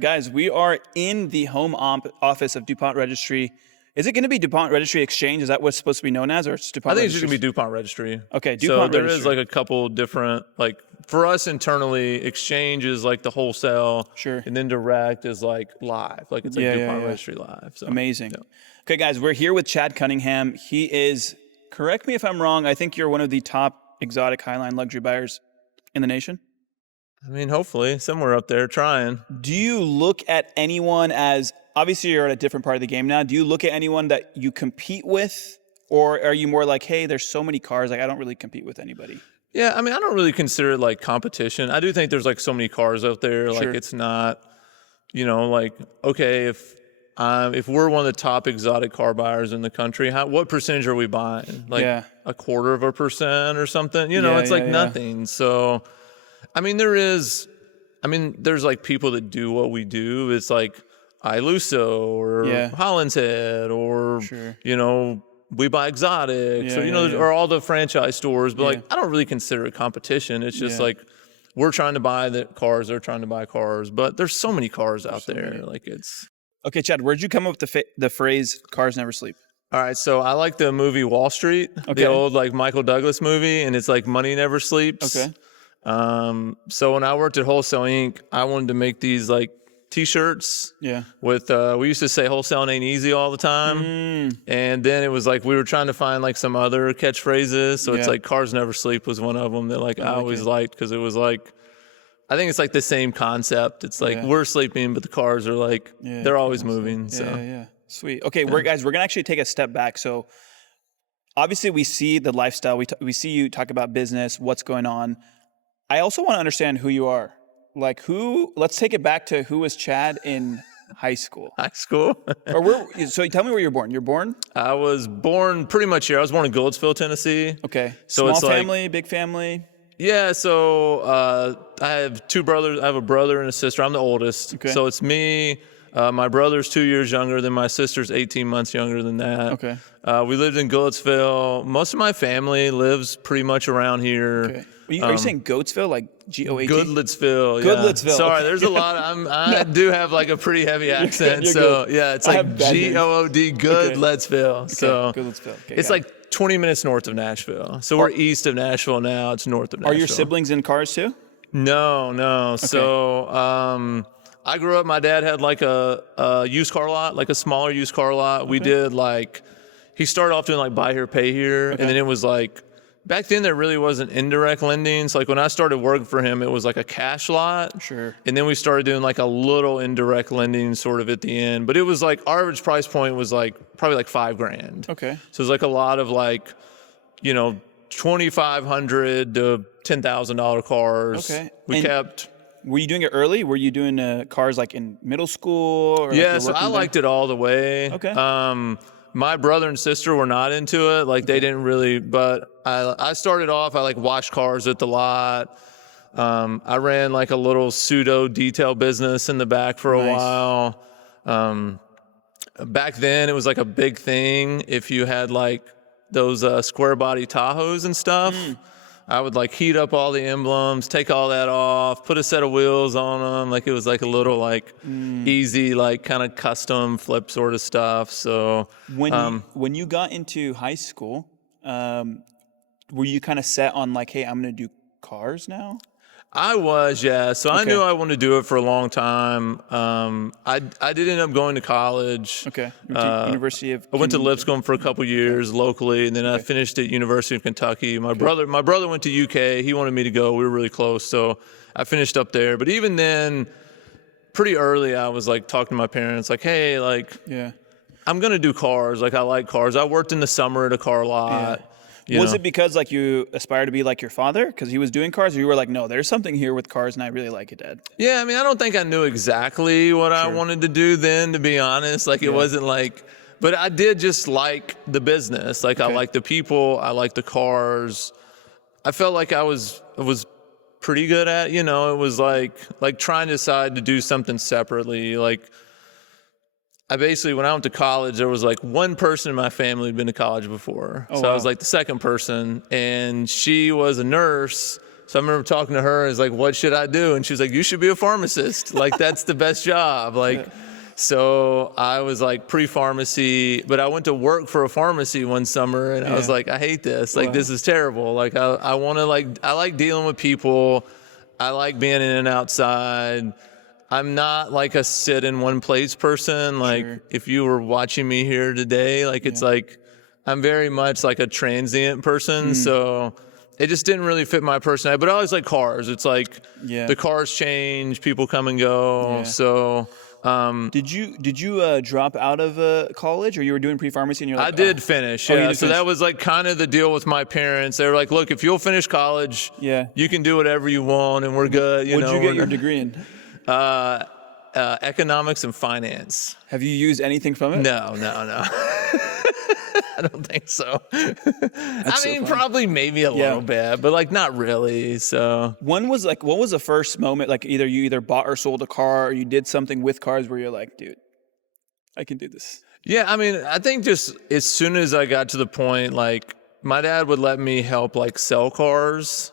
Guys, we are in the home office of DuPont Registry. Is it going to be DuPont Registry Exchange? Is that what's supposed to be known as, or it's DuPont I think Registry? it's just going to be DuPont Registry. Okay, DuPont DuPont Registry. So there is like a couple different, like for us internally, Exchange is like the wholesale. Sure. And then direct is like live. Like it's like DuPont Registry live. So, amazing. Yeah. Okay, guys, we're here with Chad Cunningham. He is, correct me if I'm wrong, I think you're one of the top exotic highline luxury buyers in the nation. I mean, hopefully somewhere up there trying. Do you look at anyone as, obviously you're at a different part of the game now, do you look at anyone that you compete with, or are you more like, hey, there's so many cars, like I don't really compete with anybody? Yeah, I mean, I don't really consider it like competition. I do think there's like so many cars out there, like it's not, you know, like, okay, if we're one of the top exotic car buyers in the country, what percentage are we buying? Like a 1/4% or something? You know, it's like nothing. So, I mean, there's like people that do what we do. It's like Ilyas or Holland's Head or, you know, we buy exotics or, you know, or all the franchise stores. But like, I don't really consider it competition. It's just like, we're trying to buy the cars, they're trying to buy cars. But there's so many cars out there. Like it's... Okay, Chad, where'd you come up with the phrase "cars never sleep"? All right, so I like the movie Wall Street, the old like Michael Douglas movie, and it's like money never sleeps. Okay. So when I worked at Wholesale Inc., I wanted to make these like T-shirts. Yeah. With we used to say "Wholesale ain't easy" all the time, and then it was like we were trying to find like some other catchphrases. So it's like "Cars never sleep" was one of them that like I always liked because it was like. I think it's like the same concept. It's like we're sleeping, but the cars are like, they're always moving. So. Yeah. Sweet. Okay, we're going to actually take a step back. So obviously we see the lifestyle. We see you talk about business, what's going on. I also want to understand who you are. Like let's take it back to who was Chad in high school. High school? So tell me where you're born. You're born? I was born pretty much here. I was born in Goldsville, Tennessee. Okay. So small family, big family? Yeah, so I have two brothers. I have a brother and a sister. I'm the oldest. Okay. So it's me. My brother's 2 years younger than my sister's 18 months younger than that. Okay. We lived in Goatsville. Most of my family lives pretty much around here. Okay. Are you saying Goatsville, like G-O-A-T? Goodlettsville. Goodlettsville. Sorry, there's a lot. I do have like a pretty heavy accent. You're so good. Yeah, it's like G-O-O-D, Goodlettsville. Okay. So Goodlettsville. Okay, it's like 20 minutes north of Nashville. So we're east of Nashville now. It's north of Nashville. Are your siblings in cars too? No. Okay. So I grew up, my dad had like a used car lot, like a smaller used car lot. Okay. We did like, he started off doing like buy here, pay here. Okay. And then it was like, back then there really wasn't indirect lending. So like when I started working for him, it was like a cash lot. Sure. And then we started doing like a little indirect lending sort of at the end. But it was like, our average price point was like probably like $5,000. Okay. So it was like a lot of like, you know, $2,500 to $10,000 cars. Okay. Were you doing it early? Were you doing cars like in middle school? Or yeah, so I liked it all the way. Okay. My brother and sister were not into it. Like they didn't really, but I started off, I like washed cars at the lot. I ran like a little pseudo detail business in the back for a while. Back then it was like a big thing. If you had like those square body Tahoes and stuff, I would like heat up all the emblems, take all that off, put a set of wheels on them. Like it was like a little like easy, like kind of custom flip sort of stuff. So when you got into high school, were you kind of set on like, hey, I'm going to do cars now? I was, yeah. So I knew I wanted to do it for a long time. I did end up going to college. Okay. University of I went to Lipscomb for a couple years locally, and then I finished at University of Kentucky. My brother went to UK. He wanted me to go. We were really close, so I finished up there. But even then, pretty early, I was like talking to my parents, like, hey, like, I'm gonna do cars. Like, I like cars. I worked in the summer at a car lot. Yeah. Was it because like you aspire to be like your father because he was doing cars, or you were like, no, there's something here with cars and I really like it, Dad? Yeah, I mean, I don't think I knew exactly what I wanted to do then, to be honest. Like it wasn't like, but I did just like the business. Like I like the people, I like the cars. I felt like I was pretty good at, you know, it was like trying to decide to do something separately. Like I basically, when I went to college, there was like one person in my family who'd been to college before. I was like the second person, and she was a nurse, So I remember talking to her, is like, what should I do? And she was like, you should be a pharmacist. Like, that's the best job. Like, so I was like pre-pharmacy, but I went to work for a pharmacy one summer, and I was like, I hate this. Like, this is terrible. Like, I want to I like dealing with people. I like being in and outside. I'm not like a sit in one place person. Like, if you were watching me here today, like, it's like, I'm very much like a transient person. So it just didn't really fit my personality, but I always like cars. It's like the cars change, people come and go. So, did you drop out of college, or you were doing pre-pharmacy and you're like, I did finish. Yeah. So that was like kind of the deal with my parents. They were like, look, if you'll finish college, you can do whatever you want and we're good. What did you get your degree in? Economics and finance. Have you used anything from it? No. I don't think so. I mean, probably maybe a little bit, but like not really. So what was the first moment? Like you either bought or sold a car, or you did something with cars where you're like, dude, I can do this. Yeah. I mean, I think just as soon as I got to the point, like my dad would let me help like sell cars.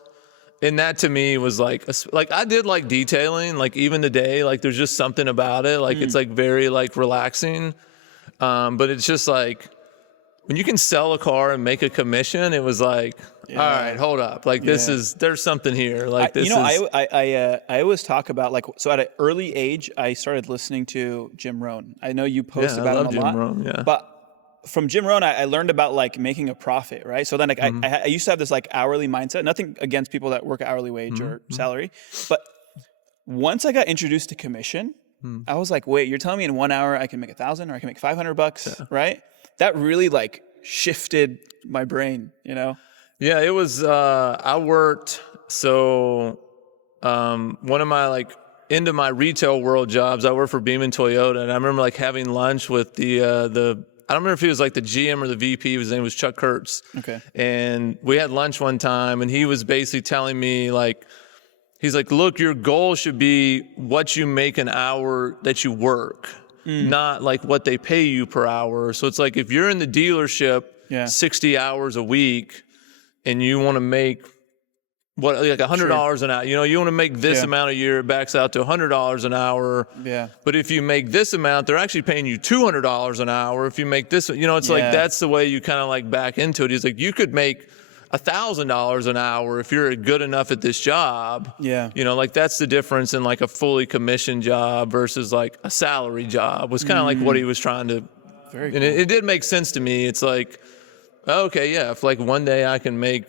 And that to me was like I did like detailing, like even today, like there's just something about it. Like it's like very like relaxing. But it's just like, when you can sell a car and make a commission, it was like, all right, hold up. Like there's something here. Like this I always talk about like, so at an early age, I started listening to Jim Rohn. I know you post about him a lot. Rohn, but from Jim Rohn, I learned about like making a profit, right? So then like I used to have this like hourly mindset, nothing against people that work hourly wage or salary. But once I got introduced to commission, I was like, wait, you're telling me in 1 hour I can make $1,000 or I can make $500, right? That really like shifted my brain, you know? Yeah, it was, I worked, so one of my like into my retail world jobs, I worked for Beam and Toyota, and I remember like having lunch with the I don't remember if he was like the GM or the VP, his name was Chuck Kurtz. Okay. And we had lunch one time, and he was basically telling me like, he's like, look, your goal should be what you make an hour that you work. Not like what they pay you per hour. So it's like if you're in the dealership 60 hours a week and you want to make like $100 an hour, you know, you want to make this amount a year, it backs out to $100 an hour. Yeah. But if you make this amount, they're actually paying you $200 an hour. If you make this, you know, it's like that's the way you kind of like back into it. He's like, you could make $1,000 an hour if you're good enough at this job. Yeah. You know, like that's the difference in like a fully commissioned job versus like a salary job was kind of like what he was trying to. Very cool. And it did make sense to me. It's like, okay, yeah, if like one day I can make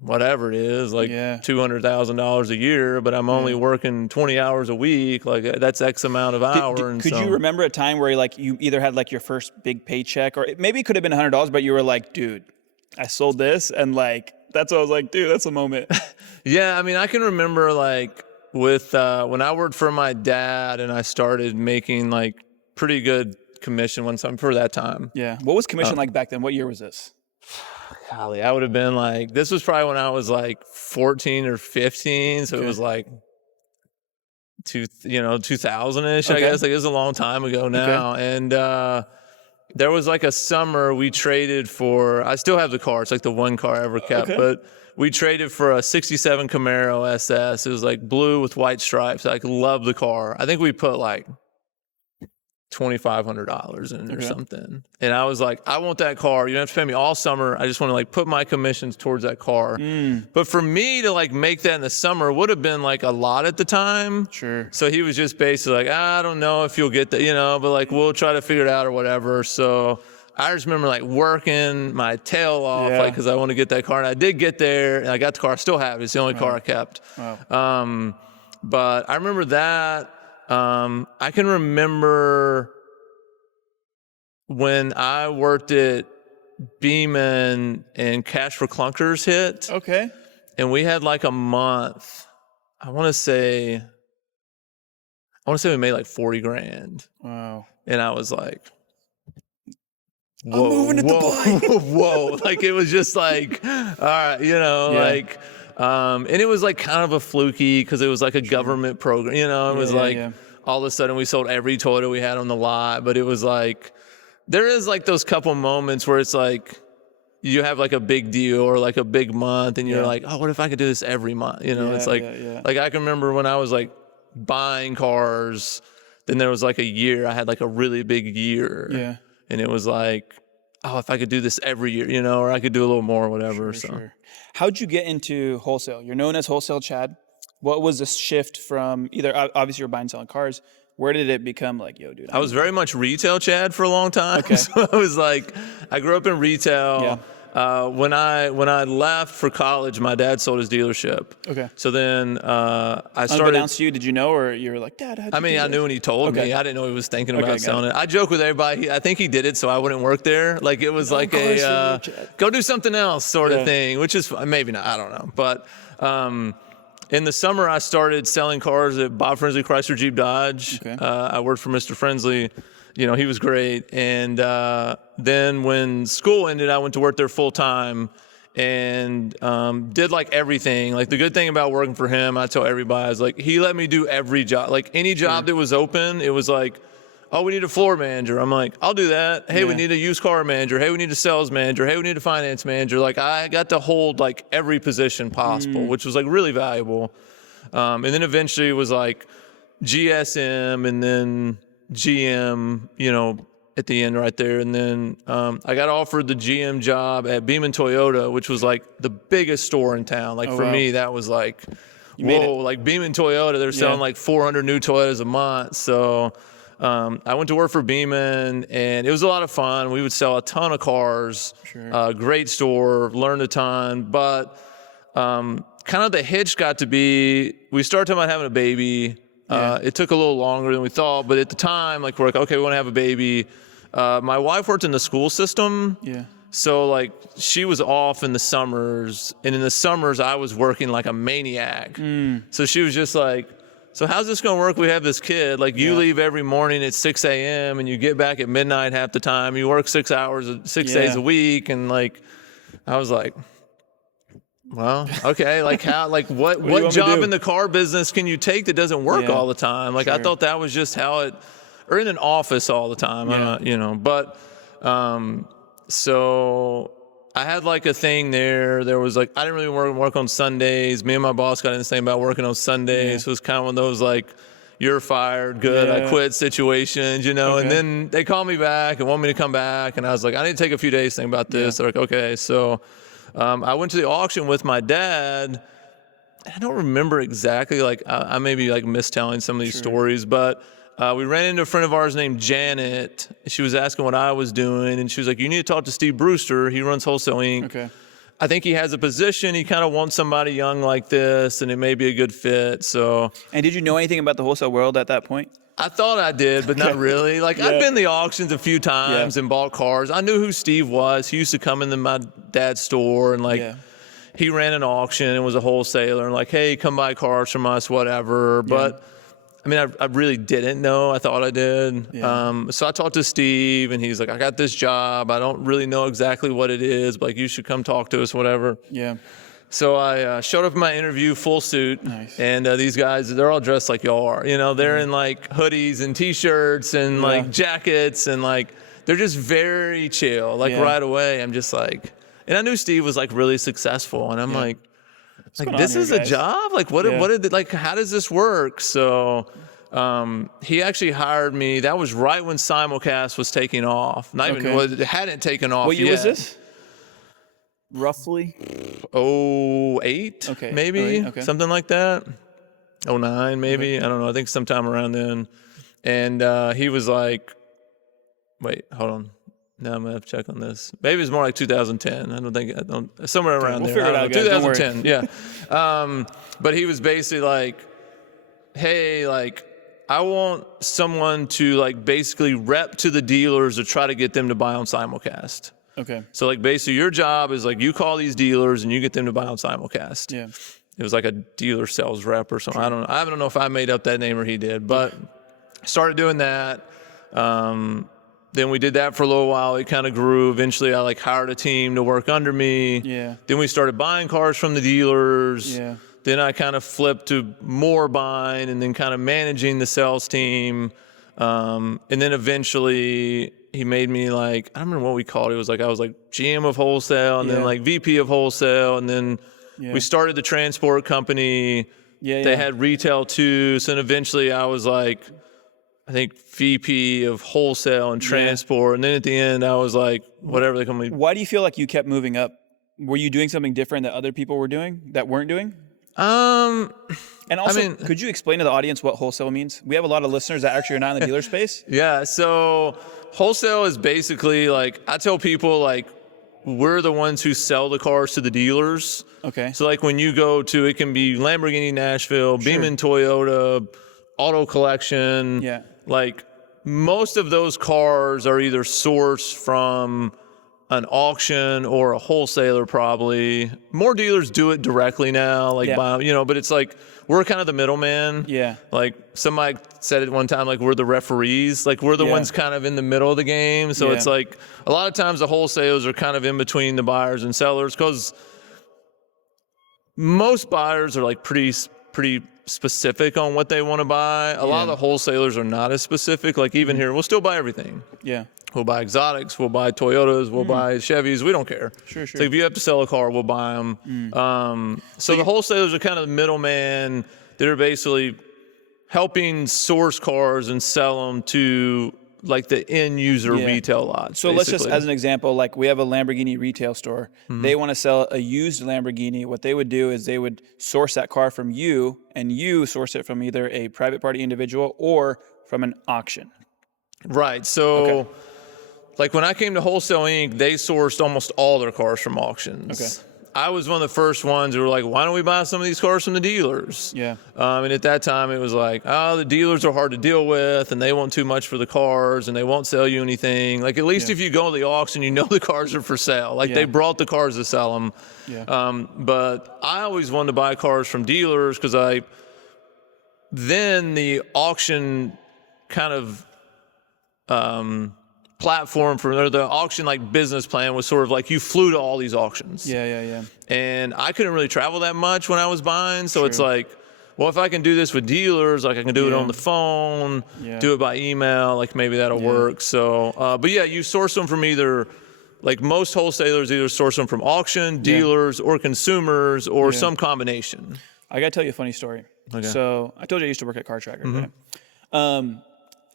whatever it is, like $200,000 a year, but I'm only working 20 hours a week, like that's X amount of hours. Could you remember a time where like you either had like your first big paycheck, or maybe it could have been $100, but you were like, dude, I sold this, and like that's what I was like, dude, that's a moment. Yeah, I mean, I can remember like with when I worked for my dad and I started making like pretty good commission one time for that time. Yeah. What was commission like back then? What year was this? Golly, I would have been like, this was probably when I was like 14 or 15, so it was like 2000-ish, I guess. Like it was a long time ago now, and there was like a summer we traded for, I still have the car, it's like the one car I ever kept, but we traded for a 67 Camaro SS. It was like blue with white stripes. I loved the car. I think we put like $2,500 in it or something. And I was like, I want that car. You don't have to pay me all summer. I just want to like put my commissions towards that car. But for me to like make that in the summer would have been like a lot at the time. Sure. So he was just basically like, I don't know if you'll get that, you know, but like we'll try to figure it out or whatever. So I just remember like working my tail off, like, because I want to get that car. And I did get there, and I got the car. I still have it. It's the only car I kept. Wow. But I remember that. I can remember when I worked at Beeman and Cash for Clunkers hit. Okay. And we had like a month. I want to say we made like 40 grand. Wow. And I was like, whoa, I'm moving to Dubai. Whoa. Like it was just like, all right, you know, like, and it was like kind of a fluky because it was like a government program, you know, it was like all of a sudden we sold every Toyota we had on the lot, but it was like, there is like those couple moments where it's like, you have like a big deal or like a big month, and you're like, oh, what if I could do this every month? You know, it's like, like I can remember when I was like buying cars, then there was like a year, I had like a really big year. Yeah. And it was like, oh, if I could do this every year, you know, or I could do a little more or whatever. Sure. How'd you get into wholesale? You're known as Wholesale Chad. What was the shift from either, obviously you're buying and selling cars. Where did it become like, yo, dude? I was very much retail Chad for a long time. Okay. So I was like, I grew up in retail. Yeah. When I left for college, my dad sold his dealership. Okay. So then I started. Unbeknownst to you, did you know, or you were like, Dad, how'd you do I knew when he told me. I didn't know he was thinking about selling it. I joke with everybody. I think he did it so I wouldn't work there. Like it was like a go do something else sort of thing, which is maybe not. I don't know, but. In the summer, I started selling cars at Bob Frensley Chrysler Jeep Dodge. Okay. I worked for Mr. Frensley. You know, he was great. And then when school ended, I went to work there full time and did like everything. Like the good thing about working for him, I tell everybody, is like he let me do every job. Like any job that was open, it was like, oh, we need a floor manager. I'm like, I'll do that. Hey, we need a used car manager. Hey, we need a sales manager. Hey, we need a finance manager. Like I got to hold like every position possible, which was like really valuable. And then eventually it was like GSM and then GM, you know, at the end right there. And then I got offered the GM job at Beaman Toyota, which was like the biggest store in town. Like for me, that was like, whoa, like Beaman Toyota, they're selling like 400 new Toyotas a month. So I went to work for Beaman, and it was a lot of fun. We would sell a ton of cars, great store, learned a ton. But kind of the hitch got to be, we started talking about having a baby. It took a little longer than we thought, but at the time, like we're like, okay, we want to have a baby. My wife worked in the school system. Yeah. So like she was off in the summers, and in the summers I was working like a maniac. So she was just like, so how's this going to work? We have this kid, like you leave every morning at 6 a.m. and you get back at midnight half the time. You work 6 hours, 6 days a week. And like, I was like, well, okay, like how, like what job in the car business can you take that doesn't work all the time? Like I thought that was just how it, or in an office all the time, you know, but, so I had like a thing there. There was like, I didn't really work on Sundays. Me and my boss got in this thing about working on Sundays. So it was kind of one of those like, you're fired, good, I quit situations, you know. And then they called me back and want me to come back. And I was like, I need to take a few days to think about this. They're like, okay. So I went to the auction with my dad. I don't remember exactly, like I may be like mistelling some of these stories, but we ran into a friend of ours named Janet. She was asking what I was doing, and she was like, you need to talk to Steve Brewster. He runs Wholesale Inc. Okay. I think he has a position. He kind of wants somebody young like this, and it may be a good fit. So. And did you know anything about the wholesale world at that point? I thought I did, but not really. Like I'd been to the auctions a few times and bought cars. I knew who Steve was. He used to come into my dad's store and like he ran an auction and was a wholesaler and like, hey, come buy cars from us, whatever. But I mean, I really didn't know. I thought I did. So I talked to Steve, and he's like, I got this job. I don't really know exactly what it is, but like, you should come talk to us, whatever. Yeah. So I showed up in my interview, full suit, and these guys, they're all dressed like y'all are. You know, they're in like hoodies and T-shirts and like jackets, and like they're just very chill. Like right away, I'm just like, and I knew Steve was like really successful, and I'm like, this is a job? Like, what did, like, how does this work? So he actually hired me. That was right when simulcast was taking off. Not even, well, it hadn't taken off yet. What year was this? Roughly? 08, maybe, something like that. 09, maybe. I don't know. I think sometime around then. And he was like, wait, hold on. Now I'm gonna have to check on this. Maybe it's more like 2010. I don't somewhere around there. Figure it out, guys. 2010. Yeah. But he was basically like, hey, like, I want someone to like basically rep to the dealers to try to get them to buy on simulcast. Okay. So like basically your job is like you call these dealers and you get them to buy on simulcast. Yeah. It was like a dealer sales rep or something. Sure. I don't know if I made up that name or he did, but started doing that. Then we did that for a little while. It kind of grew. Eventually I like hired a team to work under me. Yeah. Then we started buying cars from the dealers. Yeah. Then I kind of flipped to more buying and then kind of managing the sales team. And then eventually he made me like, I don't remember what we called it. It was like, I was like GM of wholesale and then like VP of wholesale. And then we started the transport company. They had retail too. So then eventually I was like, I think VP of wholesale and transport. And then at the end I was like, whatever the company. Why do you feel like you kept moving up? Were you doing something different that other people were doing that weren't doing? And also, I mean, could you explain to the audience what wholesale means? We have a lot of listeners that actually are not in the dealer space. Yeah. So wholesale is basically like, I tell people like, we're the ones who sell the cars to the dealers. Okay. So like when you go to, it can be Lamborghini Nashville, Beaman Toyota, Auto Collection. Yeah. Like most of those cars are either sourced from an auction or a wholesaler probably. More dealers do it directly now, like buy, you know, but it's like we're kind of the middleman. Yeah. Like somebody said it one time, like we're the referees, like we're the ones kind of in the middle of the game. So it's like a lot of times the wholesalers are kind of in between the buyers and sellers because most buyers are like pretty specific on what they want to buy. A lot of the wholesalers are not as specific. Like even here, we'll still buy everything. Yeah. We'll buy exotics, we'll buy Toyotas, we'll buy Chevys. We don't care. Sure. So if you have to sell a car, we'll buy them. So the wholesalers are kind of the middleman. They're basically helping source cars and sell them to like the end user retail lots. So let's just, as an example, like we have a Lamborghini retail store. They want to sell a used Lamborghini. What they would do is they would source that car from you, and you source it from either a private party individual or from an auction. Right. So like when I came to Wholesale Inc., they sourced almost all their cars from auctions. Okay. I was one of the first ones who were like, why don't we buy some of these cars from the dealers? Yeah. And at that time it was like, oh, the dealers are hard to deal with and they want too much for the cars and they won't sell you anything. Like at least if you go to the auction, you know the cars are for sale. Like they brought the cars to sell them. Yeah. But I always wanted to buy cars from dealers because then the auction kind of platform for the auction like business plan was sort of like you flew to all these auctions. Yeah. And I couldn't really travel that much when I was buying. So it's like, well, if I can do this with dealers, like I can do it on the phone, do it by email, like maybe that'll work. So, but yeah, you source them from either, like most wholesalers either source them from auction, dealers, or consumers, or some combination. I got to tell you a funny story. Okay. So I told you I used to work at Car Tracker, right?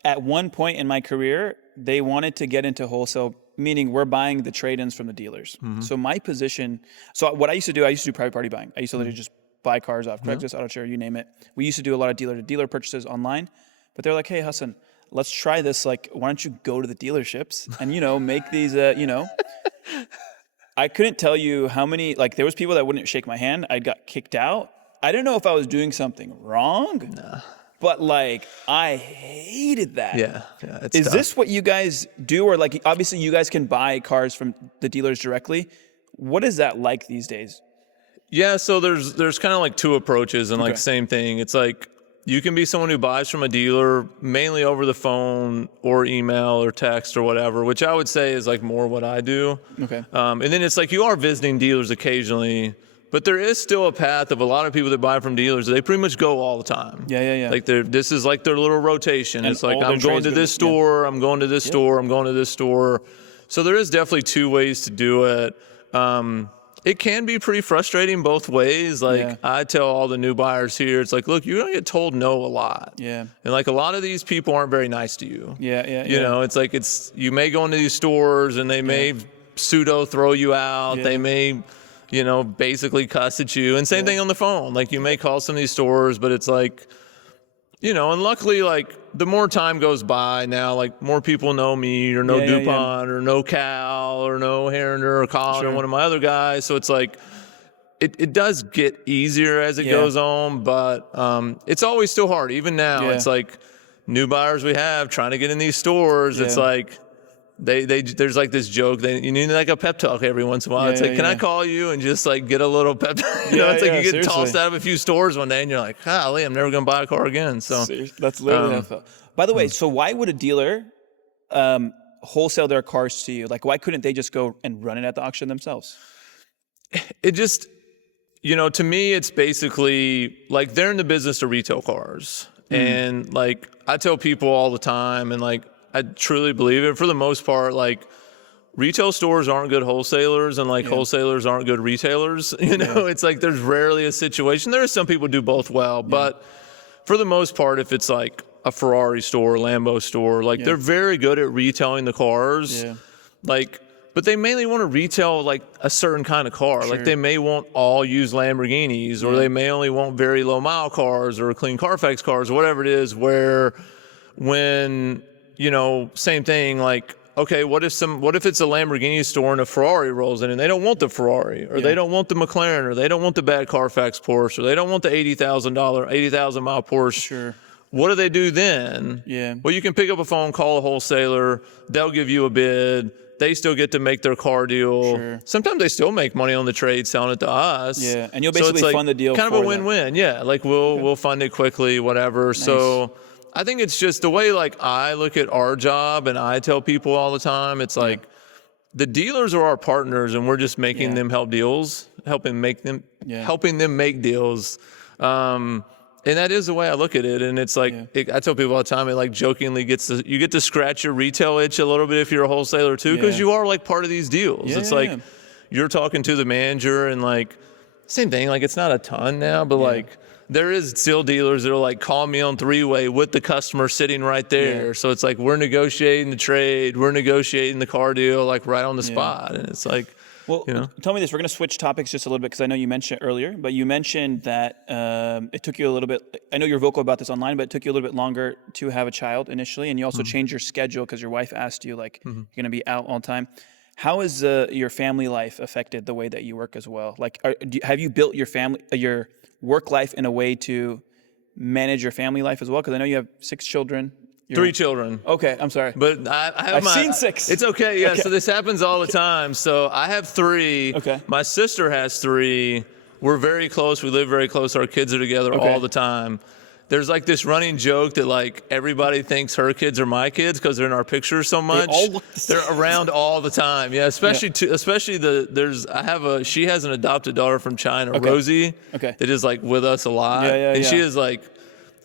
At one point in my career, they wanted to get into wholesale, meaning we're buying the trade-ins from the dealers. So my position, so what I used to do private party buying. I used to literally just buy cars off Craigslist, AutoShare, you name it. We used to do a lot of dealer-to-dealer purchases online, but they're like, hey, Hassan, let's try this. Like, why don't you go to the dealerships and, make these, I couldn't tell you how many, like there was people that wouldn't shake my hand. I got kicked out. I didn't know if I was doing something wrong. Nah. But like, I hated that. Yeah, it's Is tough. this what you guys do? Or like, obviously you guys can buy cars from the dealers directly. What is that like these days? Yeah, so there's kind of like two approaches and like same thing. It's like you can be someone who buys from a dealer mainly over the phone or email or text or whatever, which I would say is like more what I do. Okay. And then it's like you are visiting dealers occasionally. But there is still a path of a lot of people that buy from dealers. They pretty much go all the time. Yeah. Like this is like their little rotation. And it's like, I'm going to this store, I'm going to this store, I'm going to this store. So there is definitely two ways to do it. It can be pretty frustrating both ways. Like I tell all the new buyers here, it's like, look, you're going to get told no a lot. Yeah. And like a lot of these people aren't very nice to you. You know, it's like you may go into these stores and they may pseudo throw you out. They may basically cuss at you. And same thing on the phone. Like you may call some of these stores, but it's like, and luckily like the more time goes by now, like more people know me or know DuPont or know Cal or know Herender or Colin or one of my other guys. So it's like, it does get easier as it goes on, but it's always still hard. Even now, it's like new buyers we have trying to get in these stores. It's like, there's like this joke that you need like a pep talk every once in a while. It's like, can I call you and just like get a little pep talk? It's like you get tossed out of a few stores one day and you're like, golly, I'm never going to buy a car again. So that's literally how I felt. By the way, so why would a dealer wholesale their cars to you? Like, why couldn't they just go and run it at the auction themselves? It just, to me, it's basically like they're in the business to retail cars. And like I tell people all the time and like, I truly believe it. For the most part, like retail stores aren't good wholesalers, and like wholesalers aren't good retailers. You know, it's like there's rarely a situation. There are some people who do both well, but for the most part, if it's like a Ferrari store, Lambo store, like they're very good at retailing the cars. Like, but they mainly want to retail like a certain kind of car. Like they may want all used Lamborghinis, or they may only want very low mile cars or clean Carfax cars or whatever it is, where when, you know, same thing, like, okay, what if it's a Lamborghini store and a Ferrari rolls in and they don't want the Ferrari, or they don't want the McLaren, or they don't want the bad Carfax Porsche, or they don't want the $80,000 mile Porsche. What do they do then? Well, you can pick up a phone, call a wholesaler, they'll give you a bid. They still get to make their car deal. Sometimes they still make money on the trade selling it to us. And you'll basically like fund the deal. Kind of a win-win. Like we'll fund it quickly, whatever. So I think it's just the way like I look at our job, and I tell people all the time, it's like the dealers are our partners, and we're just making them help deals, helping them make deals. And that is the way I look at it. And it's like, I tell people all the time, it like jokingly you get to scratch your retail itch a little bit if you're a wholesaler too, because you are like part of these deals. It's like you're talking to the manager, and like same thing, like it's not a ton now, but like there is still dealers that are like, call me on three-way with the customer sitting right there. So it's like, we're negotiating the trade, we're negotiating the car deal, like right on the spot. And it's like, well, you know? Tell me this. We're going to switch topics just a little bit, because I know you mentioned it earlier, but you mentioned that it took you a little bit, I know you're vocal about this online, but it took you a little bit longer to have a child initially, and you also changed your schedule because your wife asked you, like, you're going to be out all the time. How has your family life affected the way that you work as well? Like, have you built your work life in a way to manage your family life as well? Because I know you have 6 children. 3 children. Okay, I'm sorry. But I've seen 6. It's okay, yeah. Okay. So this happens all the time. So I have 3. Okay. My sister has 3. We're very close. We live very close. Our kids are together all the time. There's like this running joke that like everybody thinks her kids are my kids because they're in our pictures so much. They all look the same. They're around all the time. Yeah, especially she has an adopted daughter from China, Rosie, that is like with us a lot. And she is like,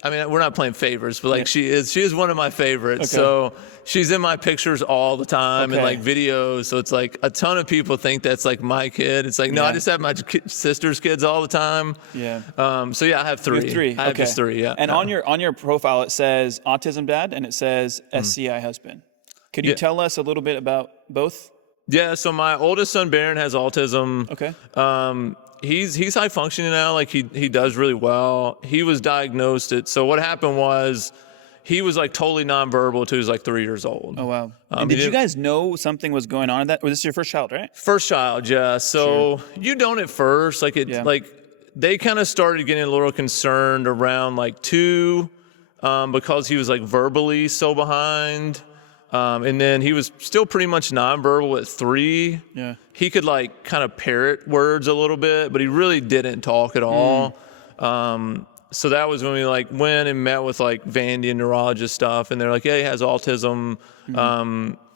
I mean, we're not playing favorites, but like she is one of my favorites. So she's in my pictures all the time and like videos. So it's like a ton of people think that's like my kid. It's like, no, I just have my sister's kids all the time. So yeah, I have 3. You have 3. I have just 3. Yeah. And on your profile, it says autism dad and it says SCI husband. Could you tell us a little bit about both? Yeah. So my oldest son, Baron, has autism. He's high functioning now. Like he does really well. He was diagnosed so what happened was he was like totally nonverbal until he was like 3 years old. Oh, wow. And did you guys know something was going on in that? Was this your first child, right? First child, yeah. So you don't at first, like like they kind of started getting a little concerned around like 2, because he was like verbally so behind. And then he was still pretty much nonverbal at 3. He could like kind of parrot words a little bit, but he really didn't talk at all. So that was when we like went and met with like Vandy and neurologist stuff, and they're like, yeah, he has autism.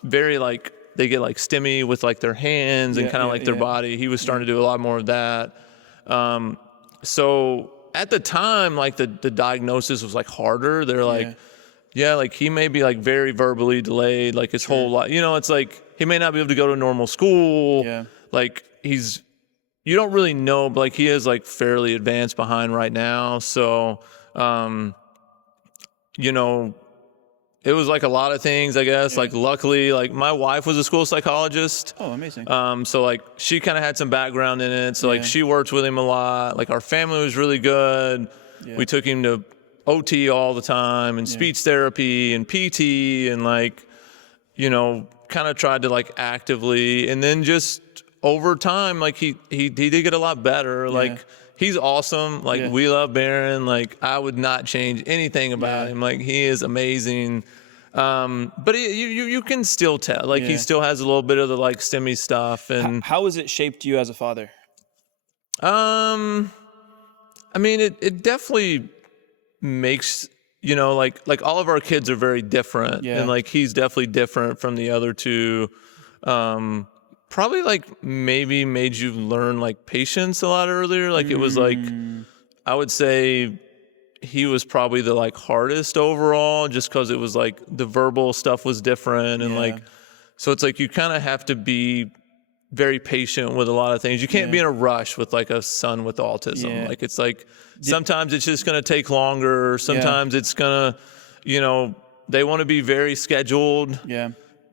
Very like they get like STEMI with like their hands and kind of like their body. He was starting to do a lot more of that. So at the time, like the diagnosis was like harder. They're like, yeah, like he may be like very verbally delayed, like his whole life. You know, it's like he may not be able to go to normal school. Like you don't really know, but like he is like fairly advanced behind right now. So, you know, it was like a lot of things, I guess. Like luckily, like my wife was a school psychologist. Oh, amazing. So like she kind of had some background in it. So like she worked with him a lot. Like our family was really good. We took him to OT all the time and speech therapy and PT and like, you know, kind of tried to like actively, and then just over time, like he did get a lot better. Like he's awesome. Like we love Baron. Like I would not change anything about him. Like he is amazing. But you can still tell, like he still has a little bit of the like STEMI stuff. And how has it shaped you as a father? I mean, it definitely makes, you know, like all of our kids are very different, and like he's definitely different from the other 2. Probably like maybe made you learn like patience a lot earlier. Like it was like, I would say he was probably the like hardest overall, just because it was like the verbal stuff was different, and like, so it's like you kind of have to be very patient with a lot of things. You can't be in a rush with like a son with autism. Like it's like sometimes it's just gonna take longer. Sometimes it's gonna, you know, they want to be very scheduled.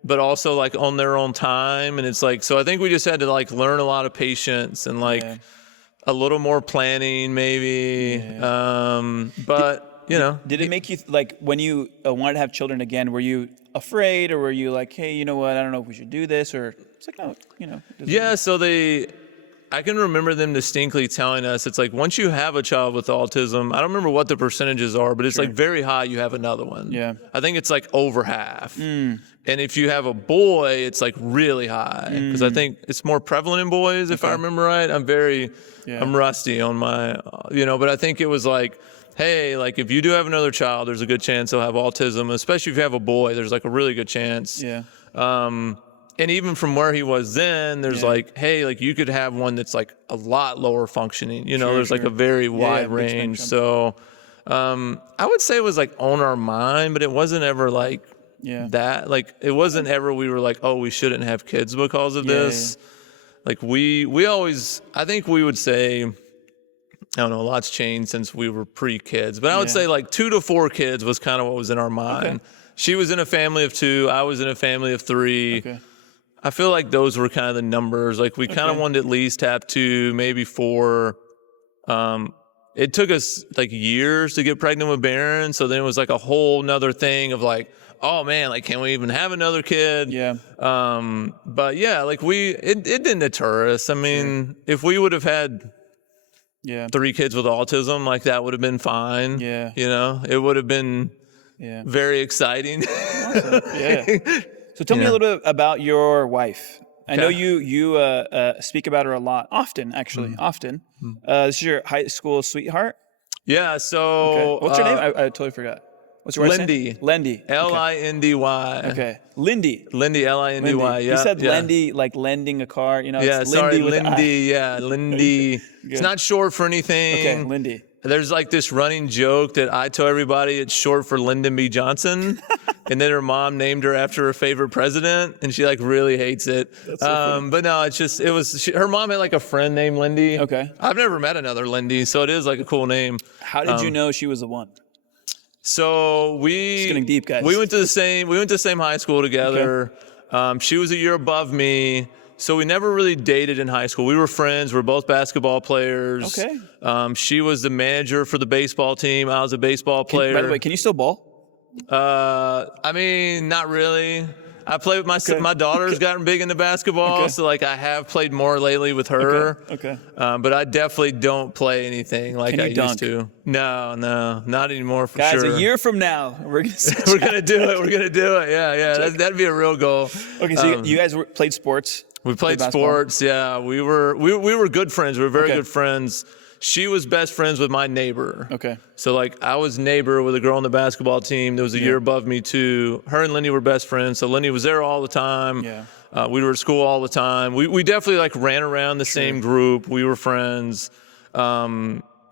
But also like on their own time. And it's like, so I think we just had to like learn a lot of patience and like a little more planning maybe. But you know. Did it make you like when you wanted to have children again, were you afraid, or were you like, hey, you know what, I don't know if we should do this, or it's like, no, you know. So I can remember them distinctly telling us, it's like, once you have a child with autism, I don't remember what the percentages are, but it's like very high, you have another one. I think it's like over half. And if you have a boy, it's like really high, because I think it's more prevalent in boys, if I remember right. I'm rusty on my, you know, but I think it was like, hey, like if you do have another child, there's a good chance they'll have autism, especially if you have a boy, there's like a really good chance. And even from where he was then, there's like, hey, like you could have one that's like a lot lower functioning. You know, there's like a very wide range. So I would say it was like on our mind, but it wasn't ever like that. Like it wasn't ever we were like, oh, we shouldn't have kids because of this. Like we always, I think we would say, I don't know, a lot's changed since we were pre-kids, but I would say like 2 to 4 kids was kind of what was in our mind. She was in a family of 2. I was in a family of 3. I feel like those were kind of the numbers. Like we kind of wanted to at least have 2, maybe 4. It took us like years to get pregnant with Barron. So then it was like a whole nother thing of like, oh man, like can we even have another kid? But yeah, like it didn't deter us. I mean, if we would have had 3 kids with autism, like that would have been fine. You know, it would have been very exciting. So tell me a little bit about your wife. I know you speak about her a lot, often actually, often. This is your high school sweetheart? So what's her name? I totally forgot. What's your wife's name? Lindy. Lindy. Okay. Lindy. Lindy, Lindy. You said Lindy, like lending a car, you know? It's Lindy. Lindy. It's not short for anything. Okay, Lindy. There's like this running joke that I tell everybody it's short for Lyndon B. Johnson. And then her mom named her after her favorite president, and she like really hates it. But no, it's just, her mom had like a friend named Lindy. I've never met another Lindy, so it is like a cool name. How did you know she was the one? So It's getting deep, guys. We went to the same high school together. She was a year above me. So we never really dated in high school. We were friends. We were both basketball players. She was the manager for the baseball team. I was a baseball player. By the way, can you still ball? I mean, not really. I play with my daughter's gotten big into basketball, so like I have played more lately with her. But I definitely don't play anything like I used to. No, not anymore for sure. Guys, a year from now, we're gonna do it. We're gonna do it. Yeah. That'd be a real goal. Okay, so you guys played sports. We played sports. Yeah, we were good friends. We were very good friends. She was best friends with my neighbor. So like I was neighbor with a girl on the basketball team that was a year above me too. Her and Lindy were best friends. So Lindy was there all the time. We were at school all the time. We definitely like ran around the same group. We were friends.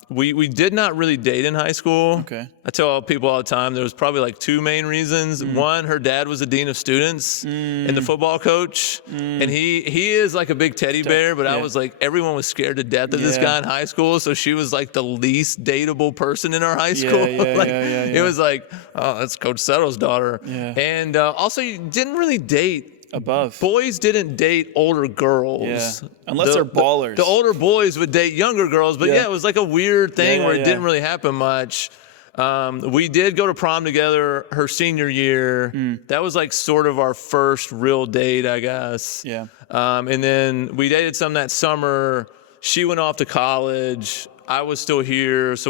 We did not really date in high school. I tell people all the time there was probably like 2 main reasons. One, her dad was the dean of students and the football coach, and he is like a big teddy bear. But I was like, everyone was scared to death of this guy in high school, so she was like the least dateable person in our high school. It was like, oh, that's Coach Settle's daughter. And also, you didn't really date. Boys didn't date older girls. Unless they're ballers. The older boys would date younger girls, but it was like a weird thing where it didn't really happen much. We did go to prom together her senior year. That was like sort of our first real date, I guess. And then we dated some that summer. She went off to college. I was still here, so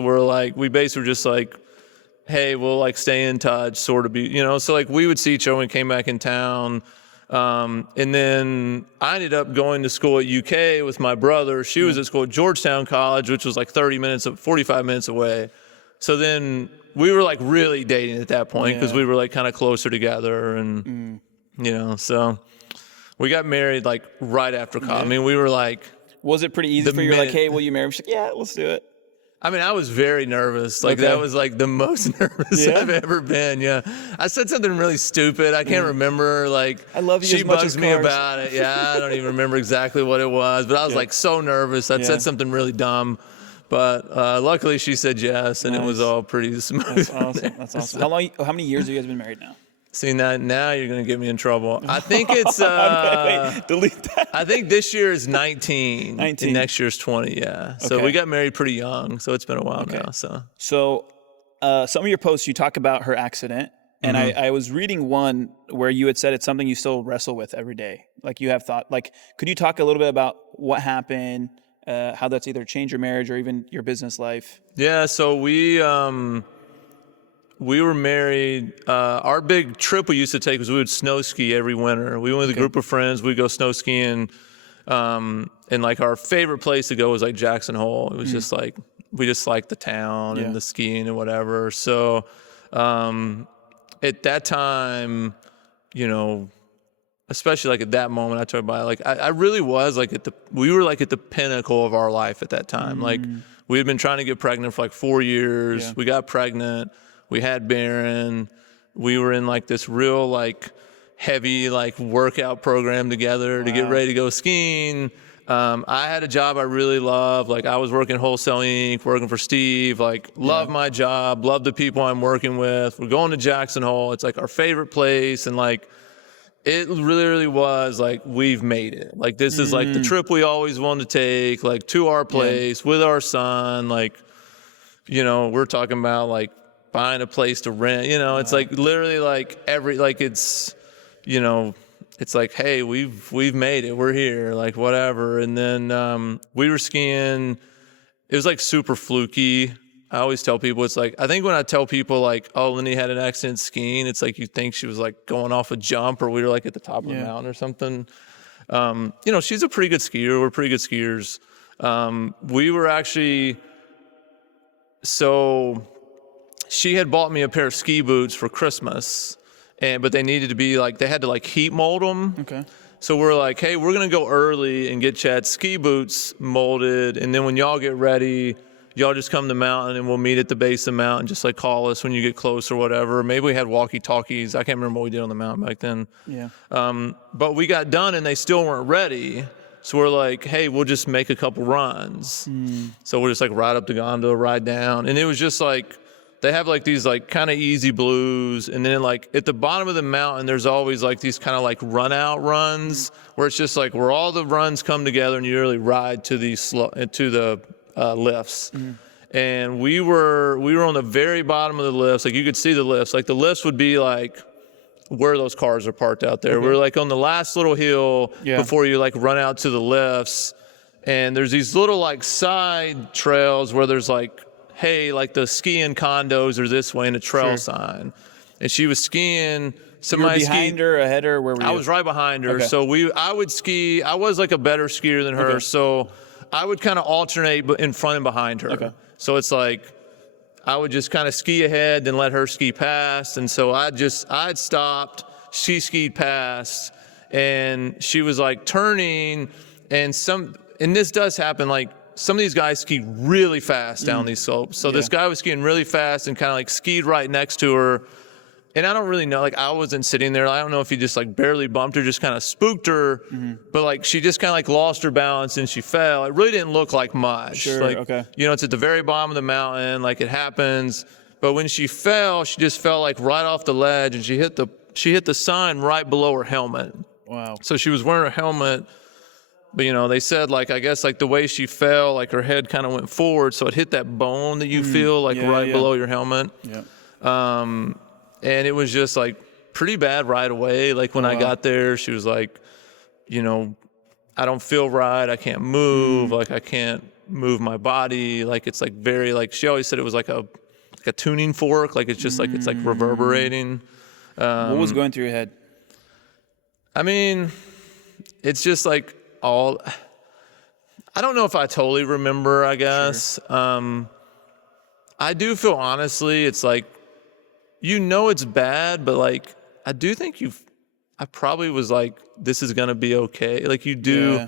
we basically were just like, hey, we'll like stay in touch, sort of so like we would see each other when we came back in town. And then I ended up going to school at UK with my brother. She was at school at Georgetown College, which was like 45 minutes away. So then we were like really dating at that point because we were like kind of closer together and, so we got married like right after college. I mean, we were like. Was it pretty easy for you? Like, hey, will you marry me? She's like, yeah, let's do it. I mean, I was very nervous. Like that was like the most nervous I've ever been. Yeah. I said something really stupid. I can't remember. Like, I love you she as much bugs as me cars. about it. Yeah. I don't even remember exactly what it was, but I was like so nervous. I said something really dumb, but luckily she said yes, and it was all pretty smooth. That's awesome. That's awesome. How many years have you guys been married now? See, now you're going to get me in trouble. I think it's, Wait, delete that. I think this year is 19. 19. And next year's 20, yeah. So we got married pretty young, so it's been a while now. So some of your posts, you talk about her accident. And I was reading one where you had said it's something you still wrestle with every day. Like you have thought, like, could you talk a little bit about what happened, how that's either changed your marriage or even your business life? Yeah, so we were married. Our big trip we used to take was we would snow ski every winter. We went with a group of friends. We'd go snow skiing. And like our favorite place to go was like Jackson Hole. It was just like, we just liked the town and the skiing and whatever. So at that time, you know, especially like at that moment, I told about like, I really was like we were like at the pinnacle of our life at that time. Like we had been trying to get pregnant for like 4 years. Yeah. We got pregnant. We had Barron. We were in like this real like heavy like workout program together to get ready to go skiing. I had a job I really loved. Like I was working Wholesale Inc., working for Steve, like love my job, love the people I'm working with. We're going to Jackson Hole. It's like our favorite place. And like, it really was like, we've made it. Like this is like the trip we always wanted to take, like to our place with our son. Like, you know, we're talking about like buying a place to rent, you know, it's like literally like it's, you know, it's like, hey, we've made it. We're here, like whatever. And then we were skiing. It was like super fluky. I always tell people, it's like, I think when I tell people like, oh, Lindy had an accident skiing, it's like you think she was like going off a jump or we were like at the top of the mountain or something. You know, she's a pretty good skier. We're pretty good skiers. We were actually, so she had bought me a pair of ski boots for Christmas. But they needed to be like, they had to like heat mold them. Okay. So we're like, hey, we're going to go early and get Chad's ski boots molded. And then when y'all get ready, y'all just come to the mountain and we'll meet at the base of the mountain. Just like call us when you get close or whatever. Maybe we had walkie-talkies. I can't remember what we did on the mountain back then. Yeah. But we got done and they still weren't ready. So we're like, hey, we'll just make a couple runs. So we'll just like ride up the gondola, ride down. And it was just like, they have like these like kind of easy blues. And then like at the bottom of the mountain, there's always like these kind of like run out runs where it's just like where all the runs come together and you really ride to the lifts. And we were on the very bottom of the lifts. Like you could see the lifts. Like the lifts would be like where those cars are parked out there. We're like on the last little hill before you like run out to the lifts. And there's these little like side trails where there's like, hey, like the skiing condos are this way and a trail sign. And she was skiing. Somebody you were behind her, ahead her, where were you? I was right behind her. Okay. So I would ski. I was like a better skier than her. Okay. So I would kind of alternate in front and behind her. Okay. So it's like I would just kind of ski ahead, then let her ski past. And so I'd stopped. She skied past. And she was like turning. And this does happen, like, some of these guys ski really fast down these slopes. So this guy was skiing really fast and kind of like skied right next to her. And I don't really know, like I wasn't sitting there. I don't know if he just like barely bumped her, just kind of spooked her. But like she just kind of like lost her balance and she fell. It really didn't look like much. Sure, like, okay. You know, it's at the very bottom of the mountain, like it happens. But when she fell, she just fell like right off the ledge and she hit the sign right below her helmet. Wow. So she was wearing a helmet. But, you know, they said, like, I guess, like, the way she fell, like, her head kind of went forward, so it hit that bone that you feel, like, below your helmet. Yeah. And it was just, like, pretty bad right away. Like, when I got there, she was like, you know, I don't feel right. I can't move. Like, I can't move my body. Like, it's, like, very, like, she always said it was like a tuning fork. Like, it's just, like, it's, like, reverberating. What was going through your head? I mean, it's just, like, I don't know if I totally remember, I guess. Sure. I do feel honestly, it's like, you know, it's bad, but like, I do think I probably was like, this is going to be okay. Like you do,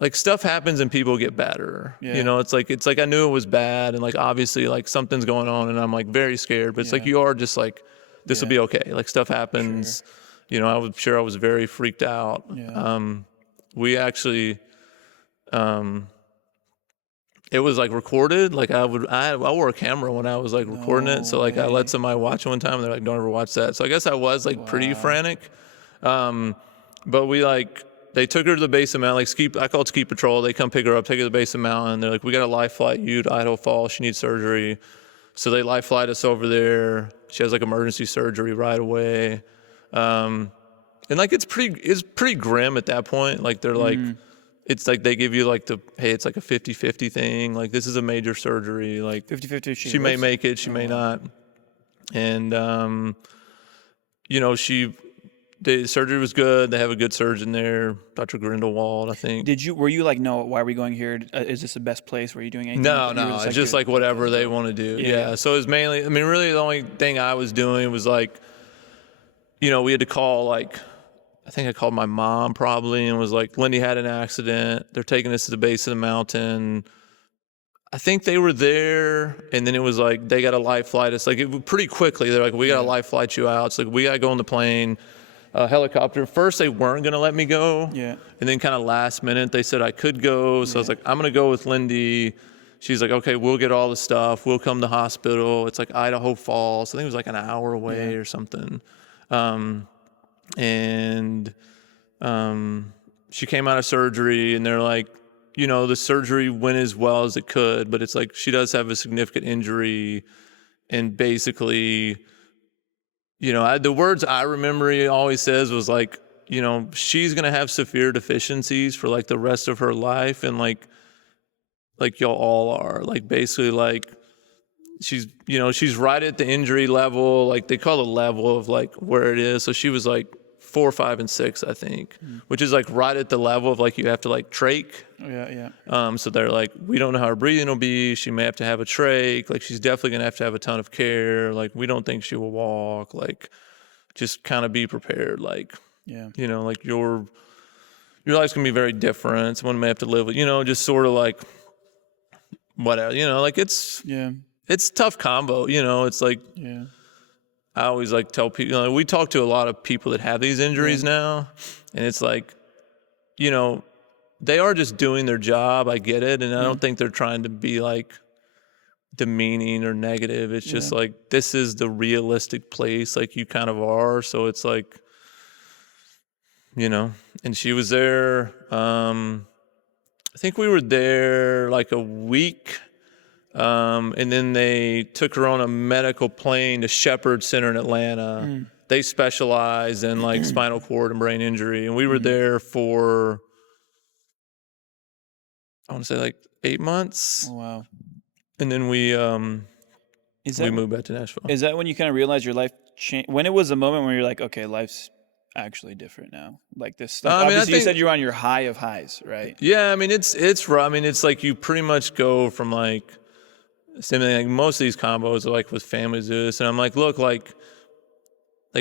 like stuff happens and people get better. Yeah. You know, it's like I knew it was bad and like obviously like something's going on and I'm like very scared, but it's like you are just like this will be okay. Like stuff happens. Sure. You know, I was very freaked out. Yeah. We actually it was like recorded. Like I wore a camera when I was like recording it. So like I let somebody watch it one time and they're like, don't ever watch that. So I guess I was like pretty frantic. But we like, they took her to the base of the mountain, like I call it ski patrol. They come pick her up, take her to the base of the mountain. They're like, we got a life flight you to Idaho Falls. She needs surgery. So they life flight us over there. She has like emergency surgery right away. And like, it's pretty grim at that point. Like they're like, it's like they give you like hey, it's like a 50-50 thing. Like this is a major surgery. Like 50-50. She may make it, she may not. And, you know, the surgery was good. They have a good surgeon there, Dr. Grindelwald, I think. Were you like, no, why are we going here? Is this the best place? Were you doing anything? No, it's just like whatever they want to do. Yeah. So it was mainly, I mean, really the only thing I was doing was like, you know, we had to call like, I think I called my mom probably and was like, Lindy had an accident. They're taking us to the base of the mountain. I think they were there, and then it was like, they got to life flight us. Like, pretty quickly, they're like, we got to life flight you out. It's like, we got to go on the plane, helicopter. First, they weren't going to let me go. Yeah. And then kind of last minute, they said I could go. So I was like, I'm going to go with Lindy. She's like, okay, we'll get all the stuff. We'll come to the hospital. It's like Idaho Falls. I think it was like an hour away or something. She came out of surgery and they're like, you know, the surgery went as well as it could, but it's like she does have a significant injury. And basically, you know, the words I remember he always says was like, you know, she's going to have severe deficiencies for like the rest of her life. And like y'all all are, like basically like she's, you know, she's right at the injury level, like they call the level of like where it is. So she was like 4, 5, and 6, I think, which is like right at the level of like you have to like trach. So they're like, we don't know how her breathing will be. She may have to have a trach. Like she's definitely gonna have to have a ton of care. Like we don't think she will walk. Like just kind of be prepared. Like you know, like your life's gonna be very different. Someone may have to live with, you know, just sort of like whatever. You know, like it's tough combo. You know, it's like I always like tell people, you know, we talk to a lot of people that have these injuries now, and it's like, you know, they are just doing their job. I get it. And I don't think they're trying to be like demeaning or negative. It's just like, this is the realistic place like you kind of are. So it's like, you know, and she was there. I think we were there like a week. And then they took her on a medical plane to Shepherd Center in Atlanta. They specialize in like spinal cord and brain injury. And we were there for, I want to say like 8 months. Oh, wow. And then we moved back to Nashville. Is that when you kind of realized your life changed? When it was a moment when you're like, okay, life's actually different now. Like this stuff. Obviously, you said you're on your high of highs, right? Yeah, I mean, it's rough. I mean, it's like you pretty much go from like, same thing, like most of these combos are like with families do this. And I'm like, look, like